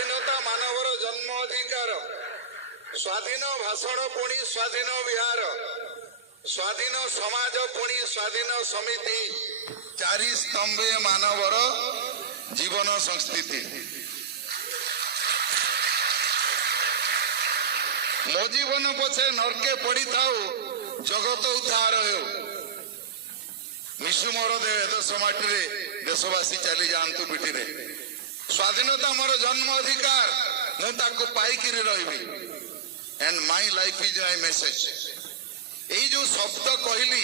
ସ୍ୱାଧୀନତା ମାନବର ଜନ୍ମ ଅଧିକାର, ସ୍ୱାଧୀନ ଭାଷଣ ପୁଣି ସ୍ୱାଧୀନ ବିହାର, ସ୍ୱାଧୀନ ସମାଜ ପୁଣି ସ୍ୱାଧୀନ ସମିତି, ଚାରି ସ୍ତମ୍ଭେ ମାନବର ଜୀବନ ସଂସ୍କୃତି। ମୋ ଜୀବନ ପଛେ ନର୍କେ ପଡ଼ିଥାଉ, ଜଗତ ଉଦ୍ଧାର ହେଉ। ମିଶୁ ମୋର ଦେଶ ମାଟିରେ, ଦେଶବାସୀ ଚାଲି ଯାଆନ୍ତୁ ପିଠିରେ। ସ୍ୱାଧୀନତା ମୋର ଜନ୍ମ ଅଧିକାର, ମୁଁ ତାକୁ ପାଇକିରି ରହିବି। And my life is my message. এই যে শব্দ কহিলি,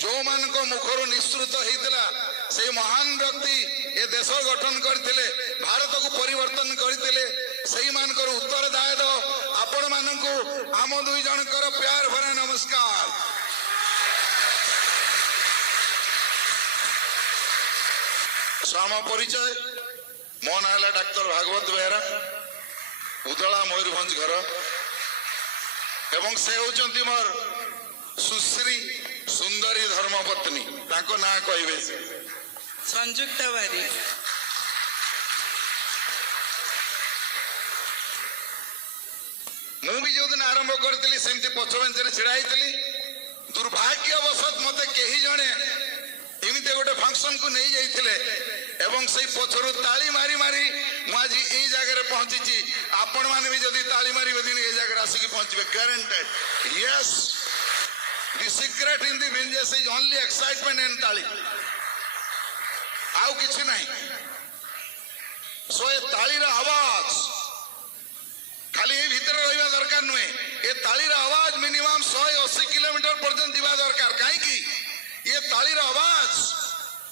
ଯୋଉମାନଙ୍କ ମୁଖରୁ ନିଃସୃତ ହେଇଥିଲା, সেই ମହାନ ବ୍ୟକ୍ତି ଏ ଦେଶ ଗଠନ କରିଥିଲେ, ଭାରତକୁ ପରିବର୍ତ୍ତନ କରିଥିଲେ, ସେଇମାନଙ୍କର ଉତ୍ତରଦାୟକ ଆପଣମାନଙ୍କୁ ଆମ ଦୁଇ ଜଣଙ୍କର ପ୍ୟାର ଭରା ନମସ୍କାର। ଆମ ପରିଚୟ, ମୋ ନାଁ ହେଲା ଡାକ୍ତର ଭାଗବତ ବେହେରା, ଉଦଳା ମୟୂରଭଞ୍ଜ ଘର, ଏବଂ ସେ ହେଉଛନ୍ତି ମୋର ସୁଶ୍ରୀ ସୁନ୍ଦରୀ ଧର୍ମପତ୍ନୀ। ତାଙ୍କ ନାଁ କହିବେ? ସଂଯୁକ୍ତା ବାରିକ। ମୁଁ ବି ଯୋଉଦିନ ଆରମ୍ଭ କରିଥିଲି ସେମିତି ପଛ ବେଞ୍ଚରେ ଛିଡା ହେଇଥିଲି। ଦୁର୍ଭାଗ୍ୟବଶତଃ ମତେ କେହି ଜଣେ ଏମିତି ଗୋଟେ ଫଙ୍କସନକୁ ନେଇ ଯାଇଥିଲେ ଏବଂ ସେଇ ପଛରୁ ତାଳି ମାରି ମାରି ମୁଁ ଆଜି ଏଇ ଜାଗାରେ ପହଞ୍ଚିଛି। ଆପଣମାନେ ବି ଯଦି ତାଳି ମାରିବେ ଦିନ ଏଇ ଜାଗାରେ ଆସିକି ପହଞ୍ଚିବେ, guaranteed. Yes, the secret in the business is only excitement and ତାଳି, ଆଉ କିଛି ନାହିଁ। ସୋ ଏ ତାଳିର ଆୱାଜ ଖାଲି ଏ ଭିତରେ ରହିବା ଦରକାର ନୁହେଁ, ଏ ତାଳିର ଆୱାଜ ମିନିମମ୍ 180 କିଲୋମିଟର ପର୍ଯ୍ୟନ୍ତ ଯିବା ଦରକାର। କାହିଁକି? ଏ ତାଳିର ଆୱାଜ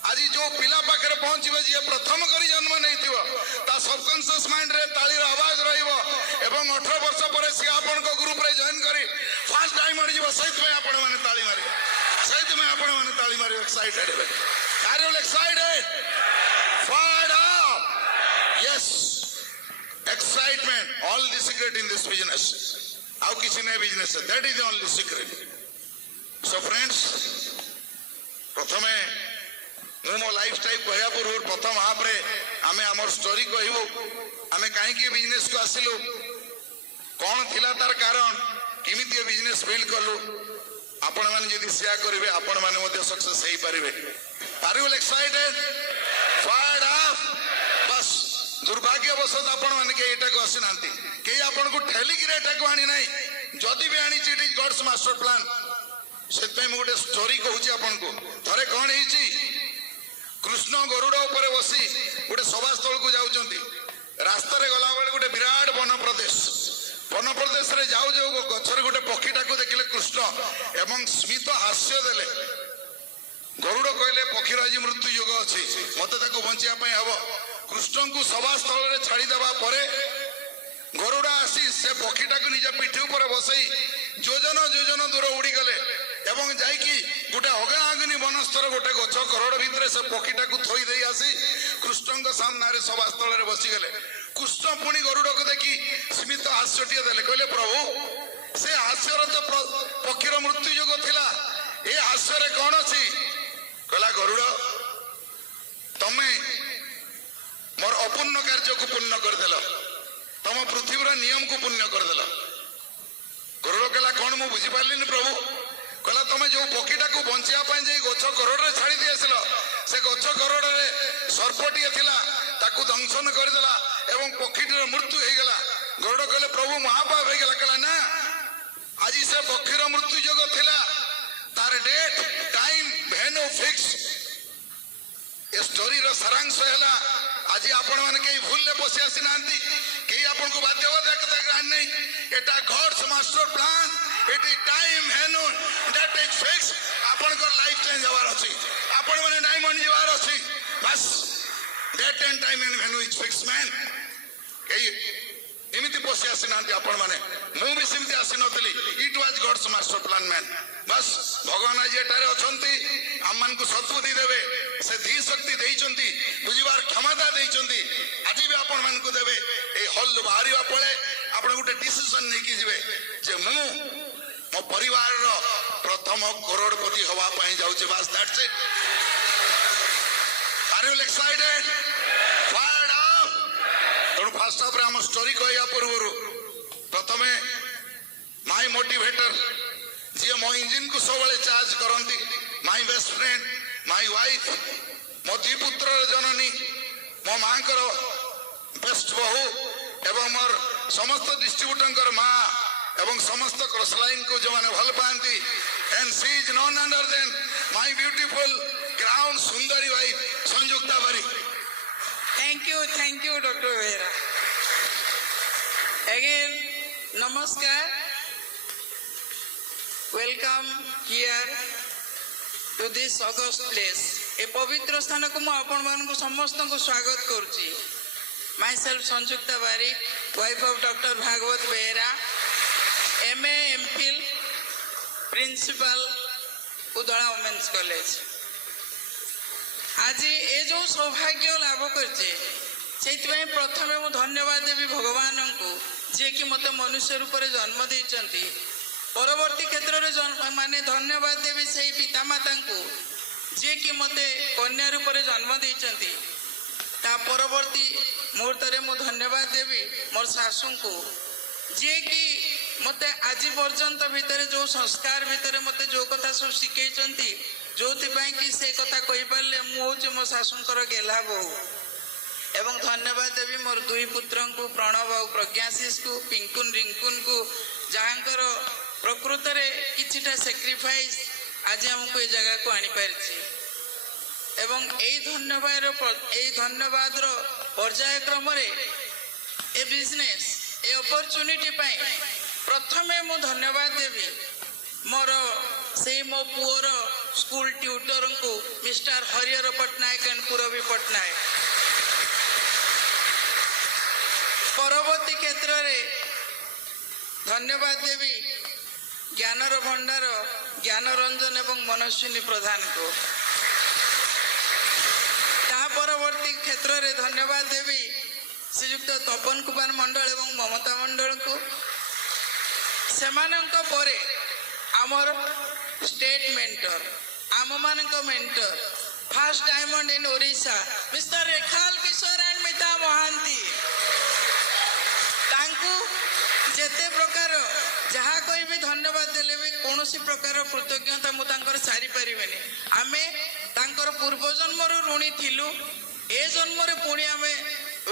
ଆଜି ଯୋଉ ପିଲା ପାଖରେ ପହଞ୍ଚିବ, ଯିଏ ପ୍ରଥମ କରି ଜନ୍ମ ନେଇଥିବ, ତା ସବକନସିୟସ୍ ମାଇଣ୍ଡରେ ତାଳିର ଆୱାଜ ରହିବ ଏବଂ 18 ବର୍ଷ ପରେ ସିଏ ଆପଣଙ୍କ ଗ୍ରୁପରେ ଜଏନ୍ କରି ଫାର୍ଷ୍ଟ ଡାଇମଣ୍ଡ ଯିବ। ସେଇଥିପାଇଁ ଆପଣମାନେ ତାଳି ମାରିବେ, ସେଇଥିପାଇଁ ଆପଣମାନେ ତାଳି ମାରିବେ, ଏକ୍ସାଇଟେଡ୍ ହେବେ। Are you excited? Fired up? Yes. Excitement, all the secret in this business. ଆଉ କିଛି ନାହିଁ business, that is the only secret. So friends, ପ୍ରଥମେ ମୁଁ ମୋ ଲାଇଫ୍ ଷ୍ଟାଇଲ୍ କହିବା ପୂର୍ବରୁ ପ୍ରଥମ ହାଫ୍ରେ ଆମେ ଆମର ଷ୍ଟୋରି କହିବୁ। ଆମେ କାହିଁକି ବିଜନେସ୍କୁ ଆସିଲୁ, କ'ଣ ଥିଲା ତାର କାରଣ, କେମିତି ଏ ବିଜନେସ୍ ବିଲ୍ଡ କଲୁ। ଆପଣମାନେ ଯଦି ସେୟା କରିବେ, ଆପଣମାନେ ମଧ୍ୟ ସକ୍ସେସ୍ ହେଇପାରିବେ। Are you excited? Fired up? ବାସ୍ ଦୁର୍ଭାଗ୍ୟବଶତଃ ଆପଣମାନେ କେହି ଏଟାକୁ ଆସିନାହାନ୍ତି, କେହି ଆପଣଙ୍କୁ ଠେଲିକିରି ଏଟାକୁ ଆଣି ନାହିଁ। ଯଦି ବି ଆଣିଛି, it is gods master plan. ସେଥିପାଇଁ ମୁଁ ଗୋଟେ ଷ୍ଟୋରି କହୁଛି ଆପଣଙ୍କୁ। ଥରେ କ'ଣ ହେଇଛି, କୃଷ୍ଣ ଗରୁଡ଼ ଉପରେ ବସି ଗୋଟେ ସଭାସ୍ଥଳକୁ ଯାଉଛନ୍ତି। ରାସ୍ତାରେ ଗଲାବେଳେ ଗୋଟେ ବିରାଟ ବନପ୍ରଦେଶରେ ଯାଉ ଯାଉ ଗଛରେ ଗୋଟେ ପକ୍ଷୀଟାକୁ ଦେଖିଲେ କୃଷ୍ଣ ଏବଂ ସ୍ମିତ ହାସ୍ୟ ଦେଲେ। ଗରୁଡ଼ କହିଲେ, ପକ୍ଷୀର ଆଜି ମୃତ୍ୟୁ ଯୋଗ ଅଛି, ମତେ ତାକୁ ବଞ୍ଚିବା ପାଇଁ ହବ। କୃଷ୍ଣଙ୍କୁ ସଭାସ୍ଥଳରେ ଛାଡ଼ିଦେବା ପରେ ଗରୁଡ଼ ଆସି ସେ ପକ୍ଷୀଟାକୁ ନିଜ ପିଠି ଉପରେ ବସେଇ ଯୋଜନ ଯୋଜନ ଦୂର ଉଡ଼ିଗଲେ ଏବଂ ଯାଇକି ଗୋଟେ ଅଗାଅଗିନି ବନସ୍ଥର ଗୋଟେ ଗଛ କରଡ଼ ଭିତରେ ସେ ପକ୍ଷୀଟାକୁ ଥୋଇ ଦେଇ ଆସି କୃଷ୍ଣଙ୍କ ସାମ୍ନାରେ ସଭାସ୍ଥଳରେ ବସିଗଲେ। କୃଷ୍ଣ ପୁଣି ଗରୁଡ଼କୁ ଦେଖି ସ୍ମିତ ହାସ୍ୟଟିଏ ଦେଲେ, କହିଲେ, ପ୍ରଭୁ, ସେ ହାସ୍ୟର ତ ପକ୍ଷୀର ମୃତ୍ୟୁ ଯୋଗ ଥିଲା, ଏ ହାସ୍ୟରେ କ'ଣ ଅଛି? କହିଲା, ଗରୁଡ଼, ତମେ ମୋର ଅପୂର୍ଣ୍ଣ କାର୍ଯ୍ୟକୁ ପୂର୍ଣ୍ଣ କରିଦେଲ, ତମ ପୃଥିବୀର ନିୟମକୁ ପୂର୍ଣ୍ଣ କରିଦେଲ। ଗରୁଡ଼ କହିଲା, କ'ଣ ମୁଁ ବୁଝିପାରିଲିନି ପ୍ରଭୁ? କହିଲା, ତମେ ଯୋଉ ପକ୍ଷୀଟାକୁ ବଞ୍ଚିବା ପାଇଁ ଯାଇ ଗଛ କରଡ଼ରେ ଛାଡ଼ି ଦେଇ ଆସିଲ, ସେ ଗଛ କରଡ଼ରେ ସର୍ପଟିଏ ଥିଲା, ତାକୁ ଦଂଶନ କରିଦେଲା ଏବଂ ପକ୍ଷୀଟିର ମୃତ୍ୟୁ ହେଇଗଲା। ଗରୁଡ଼ କହିଲେ, ପ୍ରଭୁ, ମହାପାପ ହେଇଗଲା। କହିଲା, ନା, ଆଜି ସେ ପକ୍ଷୀର ମୃତ୍ୟୁ ଯୋଗ ଥିଲା, ତାର ଡେଟ୍, ଟାଇମ୍, ଭେନ୍ୟୁ ଫିକ୍ସ। ଏ ଷ୍ଟୋରିର ସାରାଂଶ ହେଲା, ଆଜି ଆପଣମାନେ କେହି ଭୁଲରେ ବସି ଆସିନାହାନ୍ତି, କେହି ଆପଣଙ୍କୁ ବାଧ୍ୟବାଧକତା ଆଣିନାହିଁ। ଏଟା ଗଡ୍ସ ମାଷ୍ଟର ପ୍ଲାନ୍, ଏଠି time venue that is fix. ଆପଣଙ୍କର ଲାଇଫ୍ ଚେଞ୍ଜ ହେବାର ଅଛି, ଆପଣମାନେ ଡାଇମଣ୍ଡ ଯିବାର ଅଛି। ବାସ୍, date and time and venue is fix man. କେହି ଏମିତି ବସି ଆସିନାହାନ୍ତି ଆପଣମାନେ, ମୁଁ ବି ସେମିତି ଆସିନଥିଲି। It was god's master plan man. ବାସ୍, ଭଗବାନ ଆଜି ଏଠାରେ ଅଛନ୍ତି, ଆମମାନଙ୍କୁ ସଦ୍ବୁଦ୍ଧି ଦେବେ, ସେ ଧୀ ଶକ୍ତି ଦେଇଛନ୍ତି, ବୁଝିବାର କ୍ଷମତା ଦେଇଛନ୍ତି, ଆଜି ବି ଆପଣମାନଙ୍କୁ ଦେବେ। ଏଇ ହଲ୍ରୁ ବାହାରିବା ପରେ ଆପଣ ଗୋଟେ ଡିସିସନ୍ ନେଇକି ଯିବେ ଯେ ମୁଁ ମୋ ପରିବାରର ପ୍ରଥମ କରୋଡ଼ପତି ହେବା ପାଇଁ ଯାଉଛି। ବାସ୍, that's it. Are you excited? Fired up? ତେଣୁ फास्ट हाफ रे हम स्टोरी कहया पूर्व प्रथमे माय मोटिवेटर जी मो इंजिन को सब चार्ज करती my best friend my wife मो दी पुत्र जननी मो माँ बेस्ट बहु एवं मोर समस्त डिस्ट्रीब्यूटर माँ एवं समस्त क्रॉस लाइन को जो मैंने भल पाती and she is none other than my beautiful crown सुंदरी wife Sanyukta Bari. Thank you, Dr. Vera. Again, namaskar. Welcome here to this august place. ए पवित्र स्थान को आपण मानक समस्त को स्वागत करुच्ची। Myself Sanyukta Barik, wife of Dr. Bhagwat Behera, MA MPhil, Principal Udala women's college. आज ये जो सौभाग्य लाभ करछे सेइतपय प्रथमे मु धन्यवाद देवी भगवान को जे कि मते मनुष्य रूप रे जन्म देइचंती परवर्ती क्षेत्र रे माने धन्यवाद देवी सेई पितामाता को जे कि मते कन्या रूप रे जन्म देइचंती ता परवर्ती मुहूर्त रे मु धन्यवाद देवी मोर सासू को जे कि मते आज पर्यंत भितर जो संस्कार भितर मते जो कथा सब शिखैचंती जो कि से कथा कही पारे मुझे मो शाशुंकर गेला बहु एवं धन्यवाद देवी मोर दुई पुत्र को प्रणव और प्रज्ञाशीष को पिंकुन रिंकुन को जहाँकर प्रकृत में किछिटा सेक्रिफाइस आज हमको ये जगह को आनी पारिछि एवं यही धन्यवाद पर्यायक्रम ए बिजनेस ए अपॉर्चुनिटी पाई प्रथमे मु धन्यवाद देवी मोर से मो पुअर स्कूल ट्यूटर को मिस्टर हरिहर पट्टनायक एंड पुरवी पट्टनायक परवर्ती क्षेत्र रे धन्यवाद देवी ज्ञानर भंडार ज्ञान रंजन एवं मनस्विनी प्रधान को ता परवर्ती क्षेत्र रे धन्यवाद देवी श्रीयुक्त तपन कुमार मंडल एवं ममता मंडल को सेमानंक परे आमर स्टेट मेंटर आम मानक mentor first diamond in Odisha mister Rekhal Kishore and Mita Mohanty तांकु जेते प्रकार जहाँ कोई भी धन्यवाद देले भी कौन सी प्रकार कृतज्ञता मु तांकर सारी परिबेनी आमे तांकर पूर्व जन्मर ऋणी थिलु ए जन्मरे पुणी आमे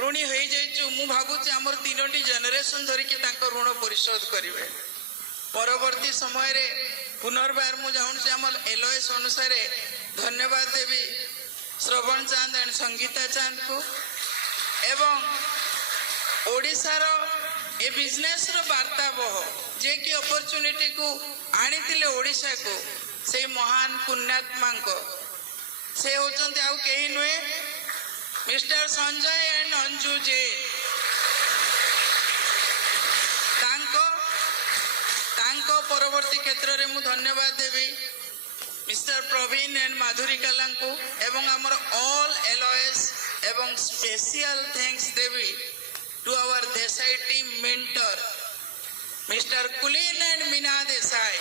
ऋणी हो जाइछु मु भाबुछि हमर तीनोटी जनरेशन धरिके तांकर ऋण परिशोध करिवे परवर्ती समय रे पुनर्बार मु जाऊँ आम एलओएस अनुसार धन्यवाद देवी श्रवण चांद एंड संगीता चांद को एवं ओडिशार ए बिजनेस रो वार्ता बह जे कि अपॉर्चुनिटी को आनी ओडिशा को से महान पुण्यात्मा को से होचंती आउ केही नुहे मिस्टर संजय एंड अंजू जे तांको परवर्ती क्षेत्र रे मु धन्यवाद देवी मिस्टर प्रवीण एंड माधुरी काला को एवं आमर ऑल एलओएस एवं स्पेशल थैंक्स देवी to our Desai team mentor mister Kulin and Meena Desai